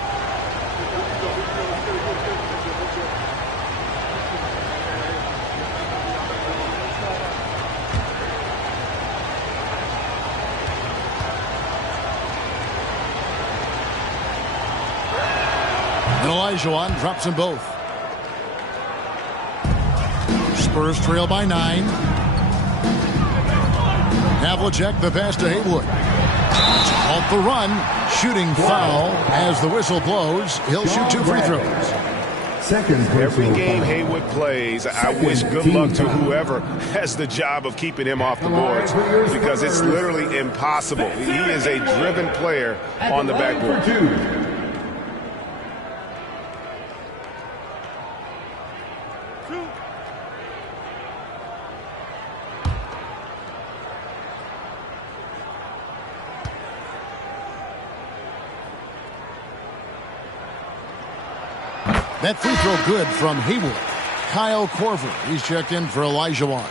And Olajuwon drops them both. Spurs trail by 9. Havlicek the pass to Haywood. Off the run. Shooting foul as the whistle blows. He'll shoot 2 free throws. Every game Haywood plays, I wish good luck to whoever has the job of keeping him off the boards, because it's literally impossible. He is a driven player on the backboard. That free throw good from Haywood. Kyle Korver, he's checked in for Elijah Wan.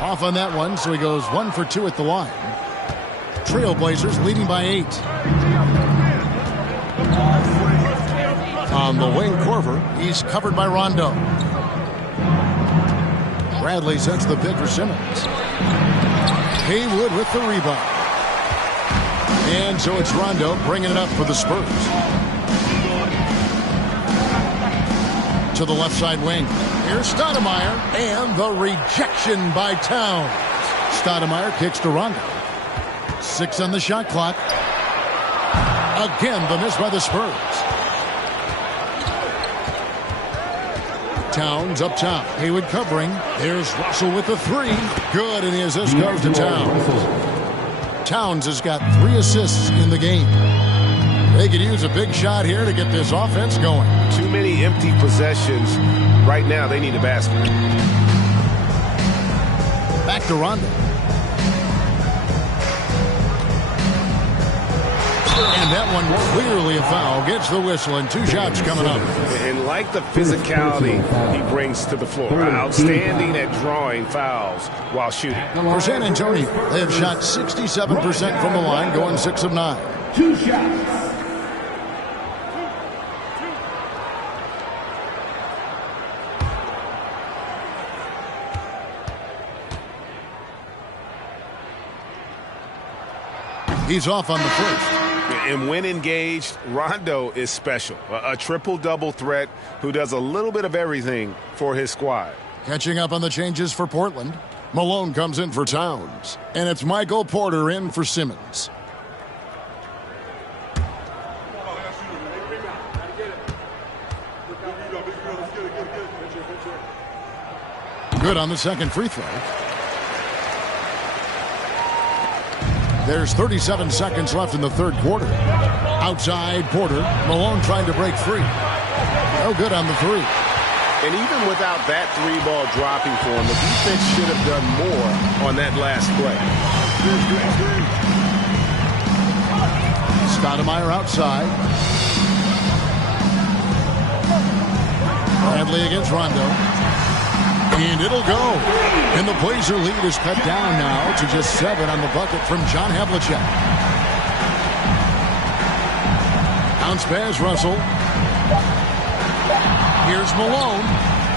Off on that one, so he goes 1 for 2 at the line. Trailblazers leading by 8. On the wing, Korver. He's covered by Rondo. Bradley sets the pick for Simmons. Haywood with the rebound. And so it's Rondo bringing it up for the Spurs. To the left side wing. Here's Stoudemire. And the rejection by Towns. Stoudemire kicks to Rondo. 6 on the shot clock. Again, the miss by the Spurs. Towns up top. Haywood covering. There's Russell with the 3. Good, and the assist goes to Towns. Towns has got 3 assists in the game. They could use a big shot here to get this offense going. Too many empty possessions. Right now, they need a basket. Back to Rondo. And that one clearly a foul. Gets the whistle, and 2 shots coming up. And like the physicality he brings to the floor. Outstanding at drawing fouls while shooting. For San Antonio, they have shot 67% from the line, going 6 of 9. 2 shots. He's off on the first. And when engaged, Rondo is special. A triple-double threat who does a little bit of everything for his squad. Catching up on the changes for Portland. Malone comes in for Towns. And it's Michael Porter in for Simmons. Good on the second free throw. There's 37 seconds left in the third quarter. Outside, Porter. Malone trying to break free. No good on the 3. And even without that 3-ball dropping for him, the defense should have done more on that last play. Stoudemire outside. Bradley against Rondo. And it'll go. And the Blazer lead is cut down now to just 7 on the bucket from John Havlicek. Bounce pass, Russell. Here's Malone.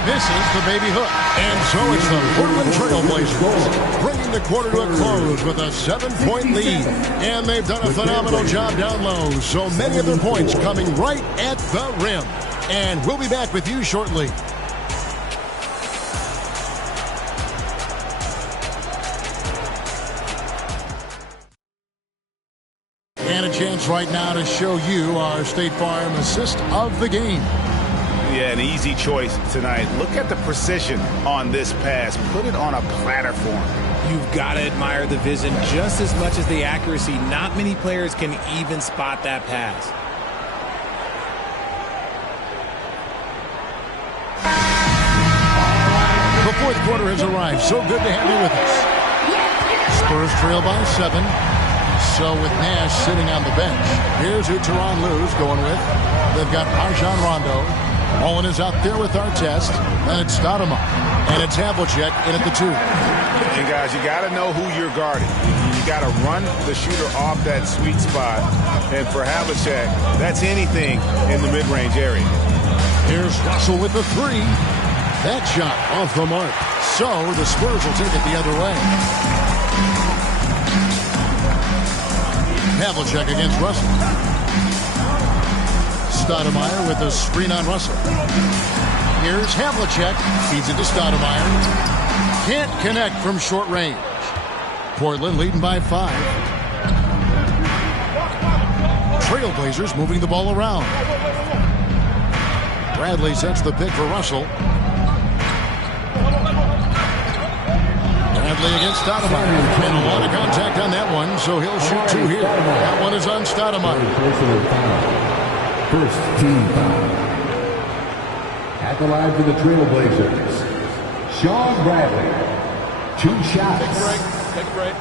Misses the baby hook. And so it's the Portland Trailblazers bringing the quarter to a close with a 7-point lead. And they've done a phenomenal job down low. So many of their points coming right at the rim. And we'll be back with you shortly. And a chance right now to show you our State Farm assist of the game. Yeah, an easy choice tonight. Look at the precision on this pass. Put it on a platter form. You've got to admire the vision just as much as the accuracy. Not many players can even spot that pass. The fourth quarter has arrived. So good to have you with us. Spurs trail by 7. So with Nash sitting on the bench, here's who Tyronn Lue's going with. They've got Rajon Rondo. Mullen is out there with Artest. And it's Stoudemire. And it's Havlicek in at the 2. And guys, you got to know who you're guarding. You got to run the shooter off that sweet spot. And for Havlicek, that's anything in the mid-range area. Here's Russell with the 3. That shot off the mark. So the Spurs will take it the other way. Havlicek against Russell. Stoudemire with the screen on Russell. Here's Havlicek. Feeds it to Stoudemire. Can't connect from short range. Portland leading by 5. Trailblazers moving the ball around. Bradley sets the pick for Russell. Bradley against Stoudemire. And a lot of contact on that one, so he'll shoot 2 here. That one is on Stoudemire. First team foul. At the line for the Trailblazers, Sean Bradley. 2 shots. Take a break.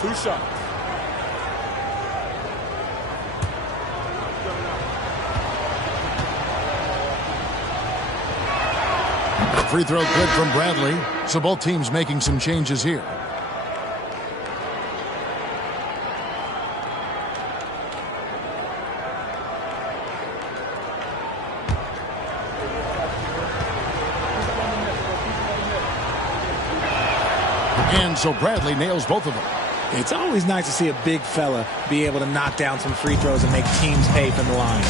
2 shots. Free throw good from Bradley. So both teams making some changes here. And so Bradley nails both of them. It's always nice to see a big fella be able to knock down some free throws and make teams pay from the line.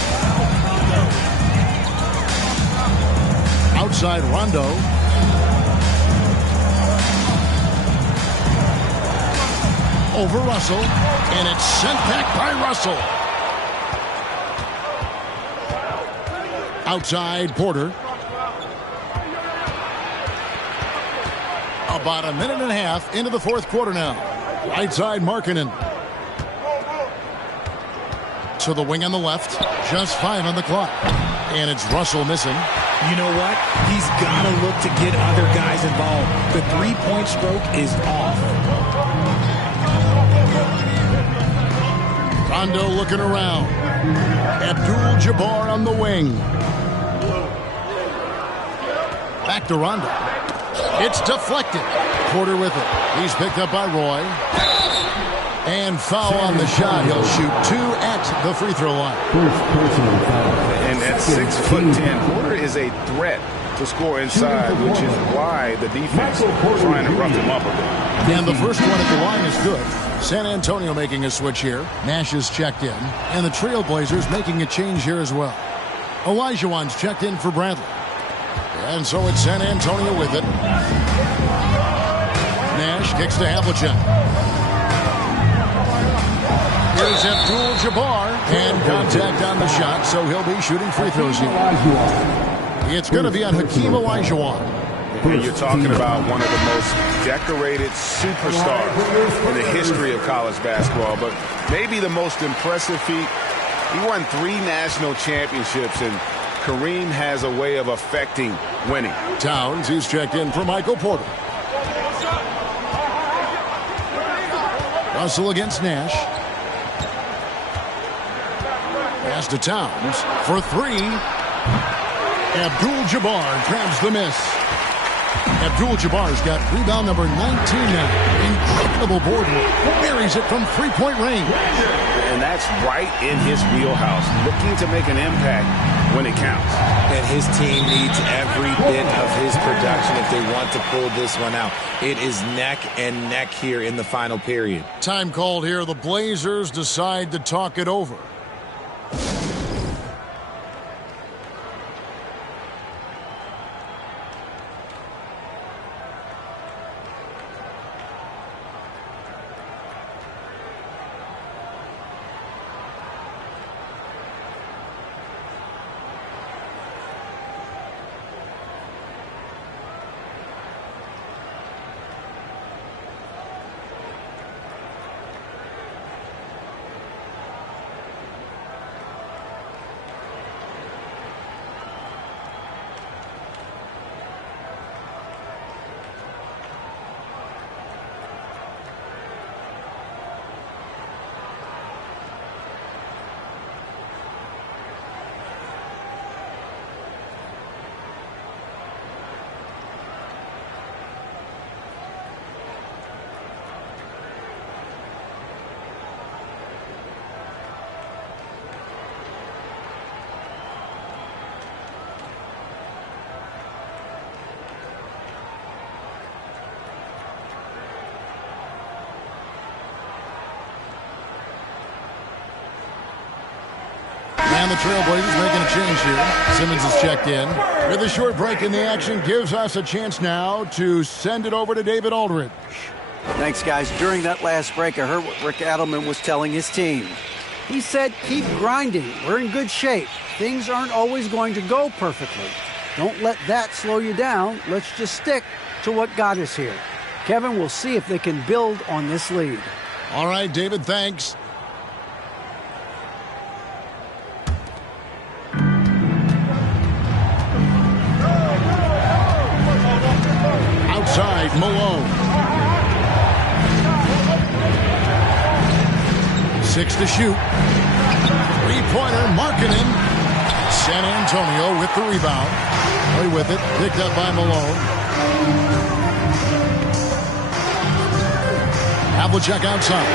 Outside Rondo. Over Russell. And it's sent back by Russell. Outside Porter. About a minute and a half into the 4th quarter now. Right side Markkanen. To the wing on the left. Just 5 on the clock. And it's Russell missing. You know what? He's got to look to get other guys involved. The 3-point stroke is off. Rondo looking around. Abdul-Jabbar on the wing. Back to Rondo. It's deflected. Porter with it. He's picked up by Roy. And foul on the shot. He'll shoot 2 at the free throw line. First personal foul. And at 6'10", Porter is a threat to score inside, which is why the defense is trying to rough him up a bit. And the first one at the line is good. San Antonio making a switch here. Nash is checked in. And the Trailblazers making a change here as well. Olajuwon's checked in for Bradley. And so it's San Antonio with it. Nash kicks to Havlicek. Here's Abdul-Jabbar. And contact on the shot, so he'll be shooting free throws here. It's going to be on Hakeem Olajuwon. And you're talking about one of the most decorated superstars in the history of college basketball, but maybe the most impressive feat. He won 3 national championships, and Kareem has a way of affecting winning. Towns, who's checked in for Michael Porter. Russell against Nash. Pass to Towns for 3. Abdul-Jabbar grabs the miss. Abdul-Jabbar's got rebound number 19 now. Incredible board work. Buries it from 3-point range. And that's right in his wheelhouse. Looking to make an impact when it counts. And his team needs every bit of his production if they want to pull this one out. It is neck and neck here in the final period. Time called here. The Blazers decide to talk it over. And the Trailblazers making a change here. Simmons is checked in. With a short break in the action, gives us a chance now to send it over to David Aldridge. Thanks, guys. During that last break, I heard what Rick Adelman was telling his team. He said, keep grinding. We're in good shape. Things aren't always going to go perfectly. Don't let that slow you down. Let's just stick to what got us here. Kevin, we'll see if they can build on this lead. All right, David, thanks. Outside, Malone. 6 to shoot. Three-pointer, Markkanen. San Antonio with the rebound. Play with it, picked up by Malone. Havlicek outside.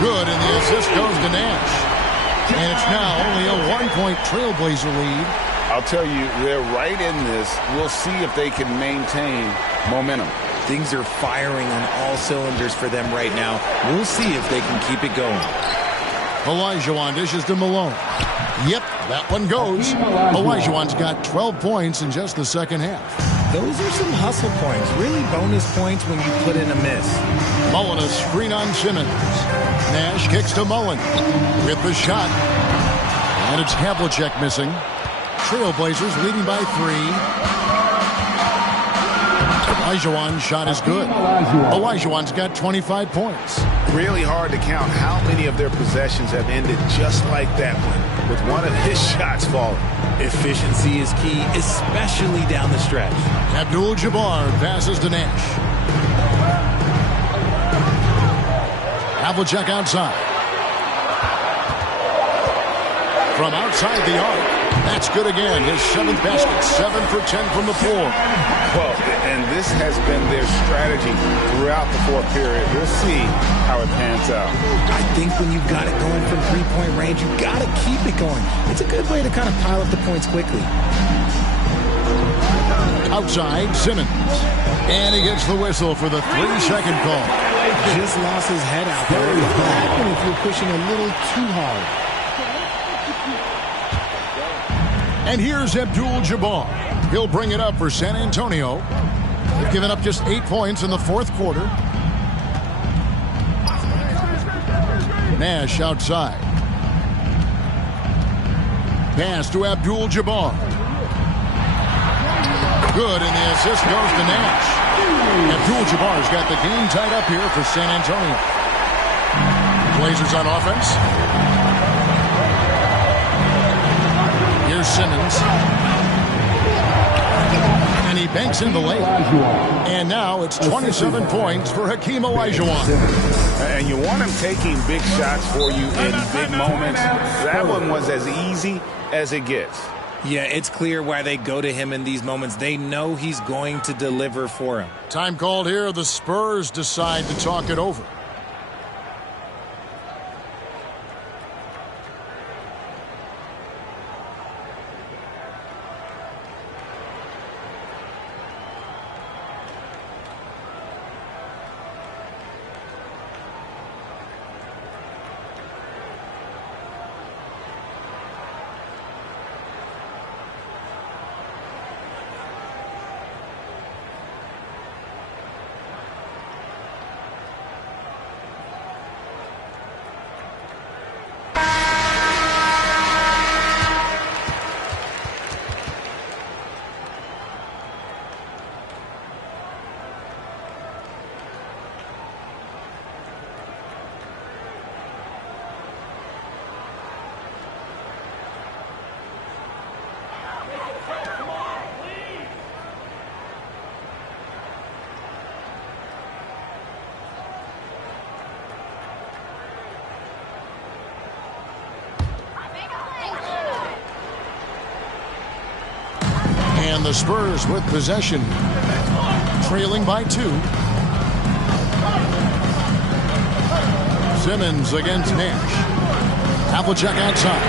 Good, and the assist goes to Nash. And it's now only a 1-point Trailblazer lead. I'll tell you, they're right in this. We'll see if they can maintain momentum. Things are firing on all cylinders for them right now. We'll see if they can keep it going. Olajuwon dishes to Malone. Yep, that one goes. Olajuwon's got 12 points in just the second half. Those are some hustle points, really bonus points when you put in a miss. Mullen a screen on Simmons. Nash kicks to Mullen with the shot. And it's Havlicek missing. Trailblazers leading by 3. Olajuwon's shot is good. Olajuwon's got 25 points. Really hard to count how many of their possessions have ended just like that one, with one of his shots falling. Efficiency is key, especially down the stretch. Abdul-Jabbar passes to Nash. Havlicek outside. From outside the arc. That's good again. His 7th basket, 7 for 10 from the floor. Well, and this has been their strategy throughout the fourth period. We'll see how it pans out. I think when you've got it going from three-point range, you've got to keep it going. It's a good way to kind of pile up the points quickly. Outside, Simmons. And he gets the whistle for the 3-second call. Just lost his head out there. What would happen if you're pushing a little too hard? And here's Abdul-Jabbar. He'll bring it up for San Antonio. They've given up just 8 points in the fourth quarter. Nash outside. Pass to Abdul-Jabbar. Good, and the assist goes to Nash. Abdul-Jabbar's got the game tied up here for San Antonio. Blazers on offense. Here's Simmons. And he banks in the layup. And now it's 27 points for Hakeem Olajuwon. And you want him taking big shots for you in big moments. That one was as easy as it gets. Yeah, it's clear why they go to him in these moments. They know he's going to deliver for him. Time called here. The Spurs decide to talk it over. And the Spurs with possession, trailing by 2. Simmons against Nash. Havlicek outside.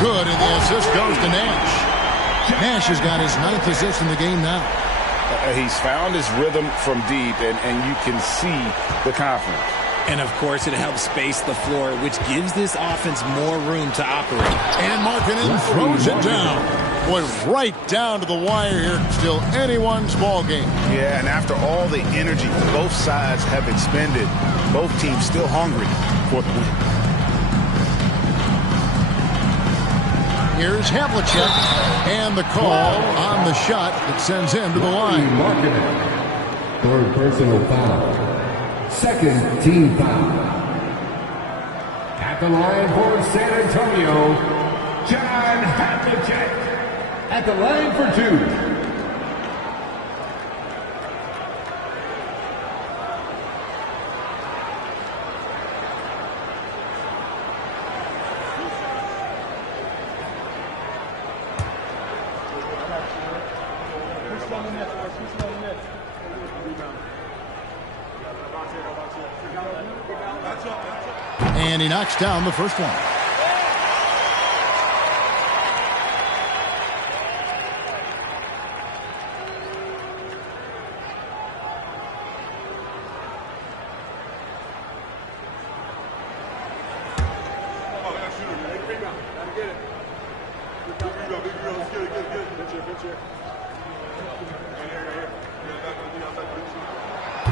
Good, and the assist goes to Nash. Nash has got his 9th assist in the game now. He's found his rhythm from deep, and you can see the confidence. And, of course, it helps space the floor, which gives this offense more room to operate. And Markkanen throws it down. Boy, right down to the wire here. Still anyone's ball game. Yeah, and after all the energy both sides have expended, both teams still hungry for the win. Here's Havlicek, and the call on the shot that sends him to the line. Markkanen. Third personal foul. Second team foul. At the line for San Antonio, John Havlicek. At the line for two. And he knocks down the first one.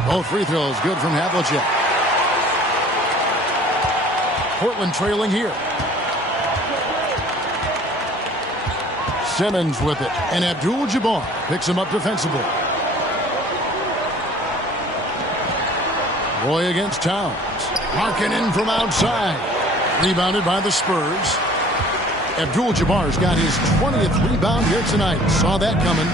Both free throws good from Havlicek. Portland trailing here. Simmons with it, and Abdul-Jabbar picks him up defensively. Roy against Towns. Markkanen from outside. Rebounded by the Spurs. Abdul-Jabbar's got his 20th rebound here tonight. Saw that coming.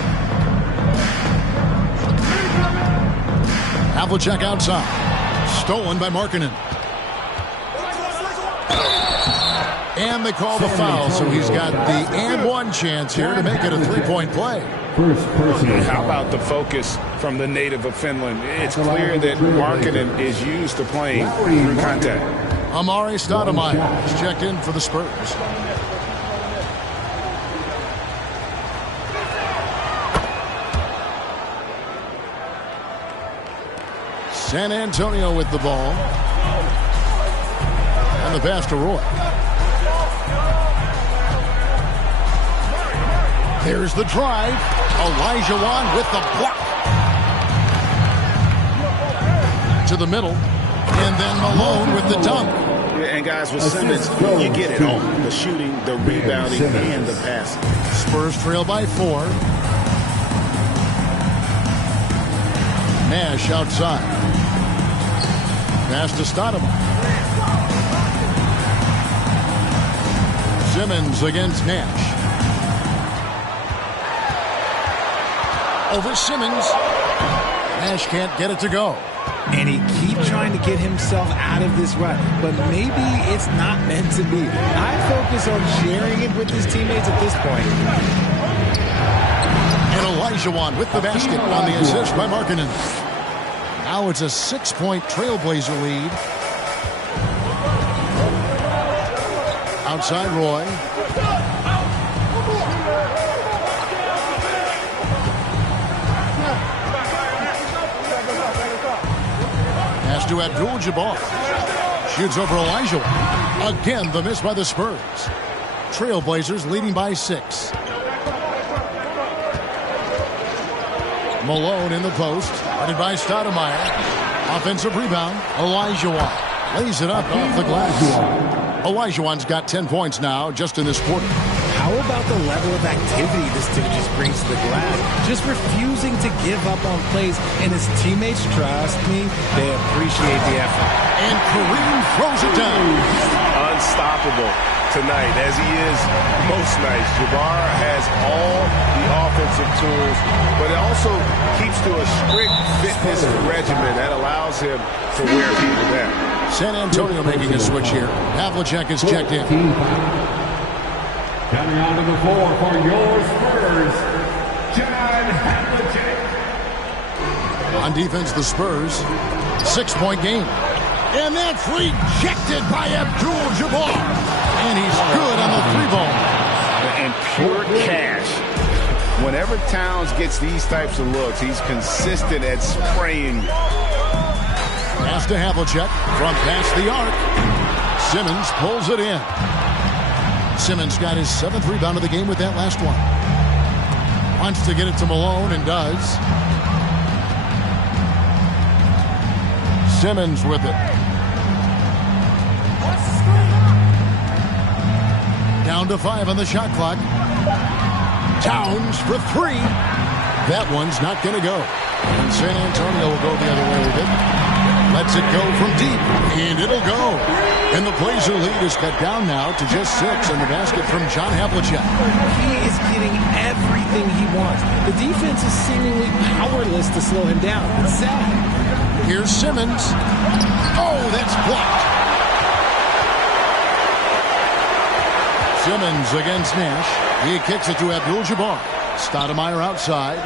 Havlicek outside. Stolen by Markkanen. And they call the foul, so he's got the and one chance here to make it a three-point play. How about the focus from the native of Finland? It's clear that Markkanen is used to playing through contact. Amari Stoudemire has checked in for the Spurs. San Antonio with the ball. And the pass to Roy. There's the drive. Olajuwon with the block. To the middle. And then Malone with the dunk. Yeah, and guys, with Simmons, you get it all. The shooting, the rebounding, and the passing. Spurs trail by 4. Nash outside. Pass to Stoudemire. Simmons against Nash. Over Simmons. Nash can't get it to go. And he keeps trying to get himself out of this rut, but maybe it's not meant to be. I focus on sharing it with his teammates at this point. And Olajuwon with the basket on the assist by Markkanen. Now it's a 6-point Trailblazer lead. Outside Roy. Pass to Abdul-Jabbar. Shoots over Olajuwon. Again, the miss by the Spurs. Trailblazers leading by 6. Malone in the post. Guarded by Stoudemire. Offensive rebound. Olajuwon lays it up off the glass. Olajuwon's got 10 points now just in this quarter. How about the level of activity this team just brings to the glass? Just refusing to give up on plays, and his teammates, trust me, they appreciate the effort. And Kareem throws it down. Unstoppable tonight, as he is most nights. Jabbar has all the offensive tools, but it also keeps to a strict fitness regimen that allows him to wear people down. San Antonio making a switch here. Havlicek is checked in. Coming onto the floor for your Spurs, John Havlicek. On defense, the Spurs, 6-point game. And that's rejected by Abdul-Jabbar. And he's good on the 3-ball. And pure cash. Whenever Towns gets these types of looks, he's consistent at spraying. Pass to Havlicek from past the arc. Simmons pulls it in. Simmons got his 7th rebound of the game with that last one. Wants to get it to Malone and does. Simmons with it. Down to 5 on the shot clock. Towns for 3. That one's not going to go. And San Antonio will go the other way with it. Lets it go from deep, and it'll go. And the Blazer lead is cut down now to just 6 on the basket from John Havlicek. He is getting everything he wants. The defense is seemingly powerless to slow him down. It's sad. Here's Simmons. Oh, that's blocked. Simmons against Nash. He kicks it to Abdul-Jabbar. Stoudemire outside.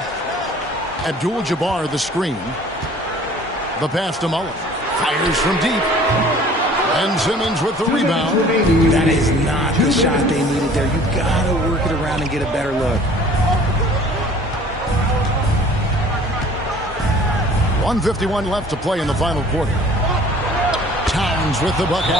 Abdul-Jabbar the screen. The pass to Mullen. Fires from deep. And Simmons with the rebound. That is not the shot they needed there. You got to work it around and get a better look. 1:51 left to play in the final quarter. Towns with the bucket.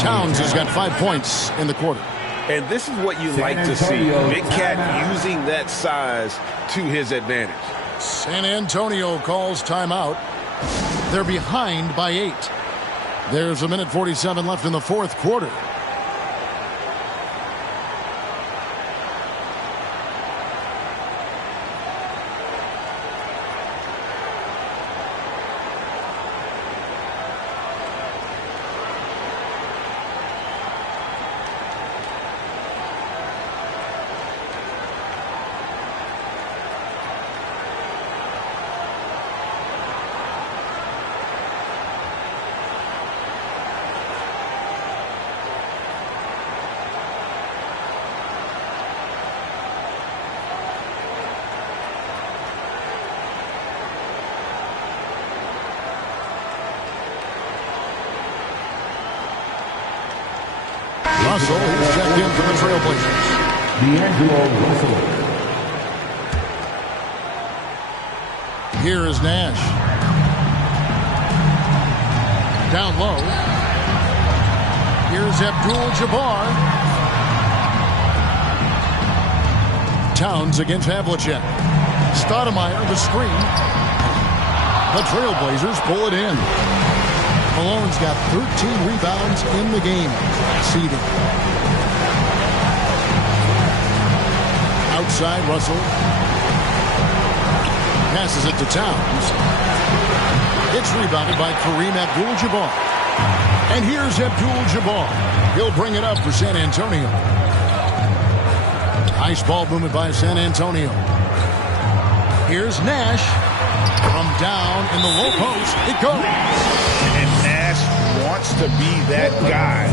Towns has got 5 points in the quarter. And this is what you like to see. Big Cat using that size to his advantage. San Antonio calls timeout. They're behind by 8. There's 1:47 left in the fourth quarter. Russell is checked in for the Trailblazers. D'Angelo Russell. Here is Nash. Down low. Here's Abdul-Jabbar. Towns against Havlicek. Stoudemire the screen. The Trailblazers pull it in. Malone's got 13 rebounds in the game. Seeding. Outside, Russell. Passes it to Towns. It's rebounded by Kareem Abdul-Jabbar. And here's Abdul-Jabbar. He'll bring it up for San Antonio. Nice ball movement by San Antonio. Here's Nash. From down in the low post, it goes. And Nash wants to be that guy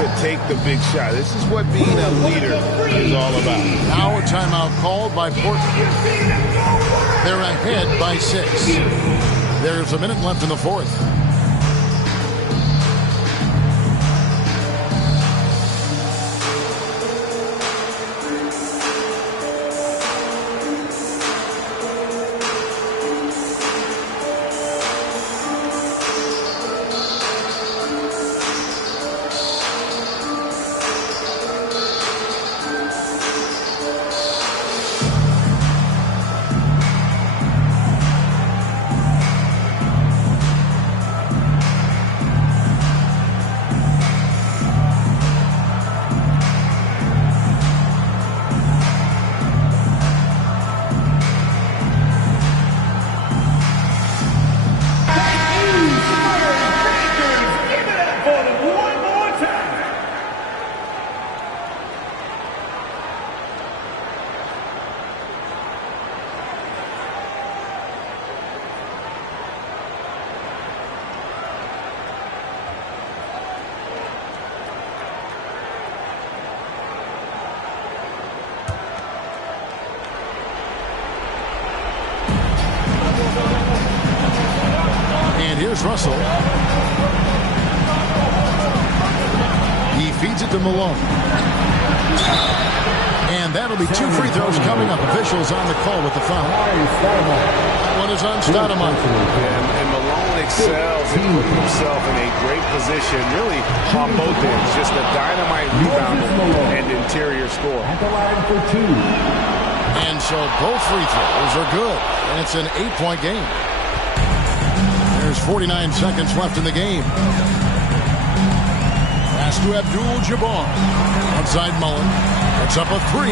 to take the big shot. This is what being a leader is all about. Now a timeout called by Portland. They're ahead by 6. There's a minute left in the fourth. Here's Russell. He feeds it to Malone. And that'll That'll be 2 free throws coming up. Officials on the call with the foul. That one is on Stoudemire. And Malone excels in putting himself in a great position, really on both ends. Just a dynamite rebounder and interior score. At the line for 2. And so both free throws are good. And it's an 8-point game. There's 49 seconds left in the game. Pass to Abdul-Jabbar. Outside Mullen. Puts up a 3.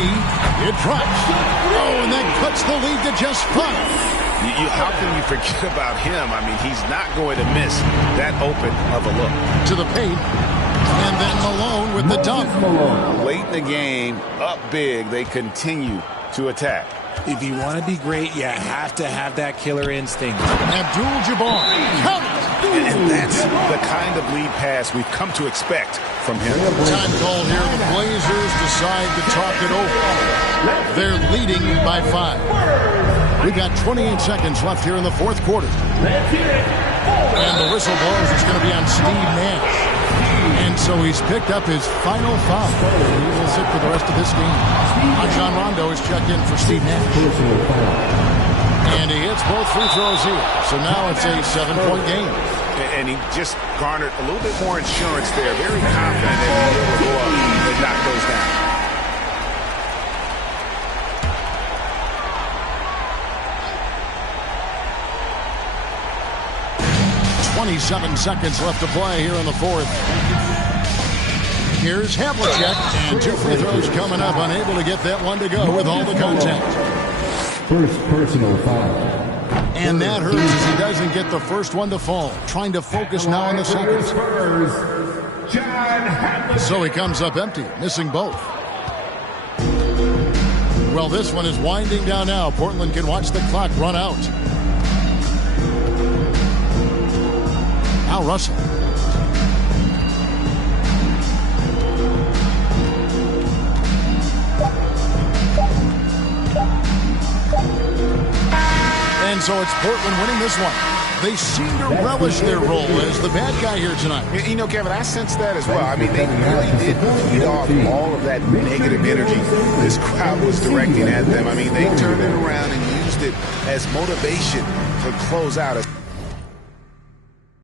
It drops. Oh, and that cuts the lead to just 5. How can you forget about him? I mean, he's not going to miss that open of a look. To the paint. And then Malone with the dunk. Late in the game, up big, they continue to attack. If you want to be great, you have to have that killer instinct. Abdul-Jabbar. Count it. And that's the kind of lead pass we've come to expect from him. Time call here. The Blazers decide to talk it over. They're leading by 5. We've got 28 seconds left here in the fourth quarter. And the whistle blows. It's going to be on Steve Nash. And so he's picked up his final foul. He will sit for the rest of this game. John Rondo is checked in for Steve Nash. And he hits both free throws here. So now it's a 7-point game. And he just garnered a little bit more insurance there. Very confident that he'll be able to go up and knock those down. 27 seconds left to play here in the fourth. Here's Havlicek, and 2 free throws coming up. Unable to get that one to go with all the contact. First personal foul. And that hurts as he doesn't get the first one to fall. Trying to focus now on the second. So he comes up empty, missing both. Well, this one is winding down now. Portland can watch the clock run out. Now Russell. And so it's Portland winning this one. They seem to relish their role as the bad guy here tonight. You know, Kevin, I sense that as well. I mean, they really did feed off all of that negative energy this crowd was directing at them. I mean, they turned it around and used it as motivation to close out.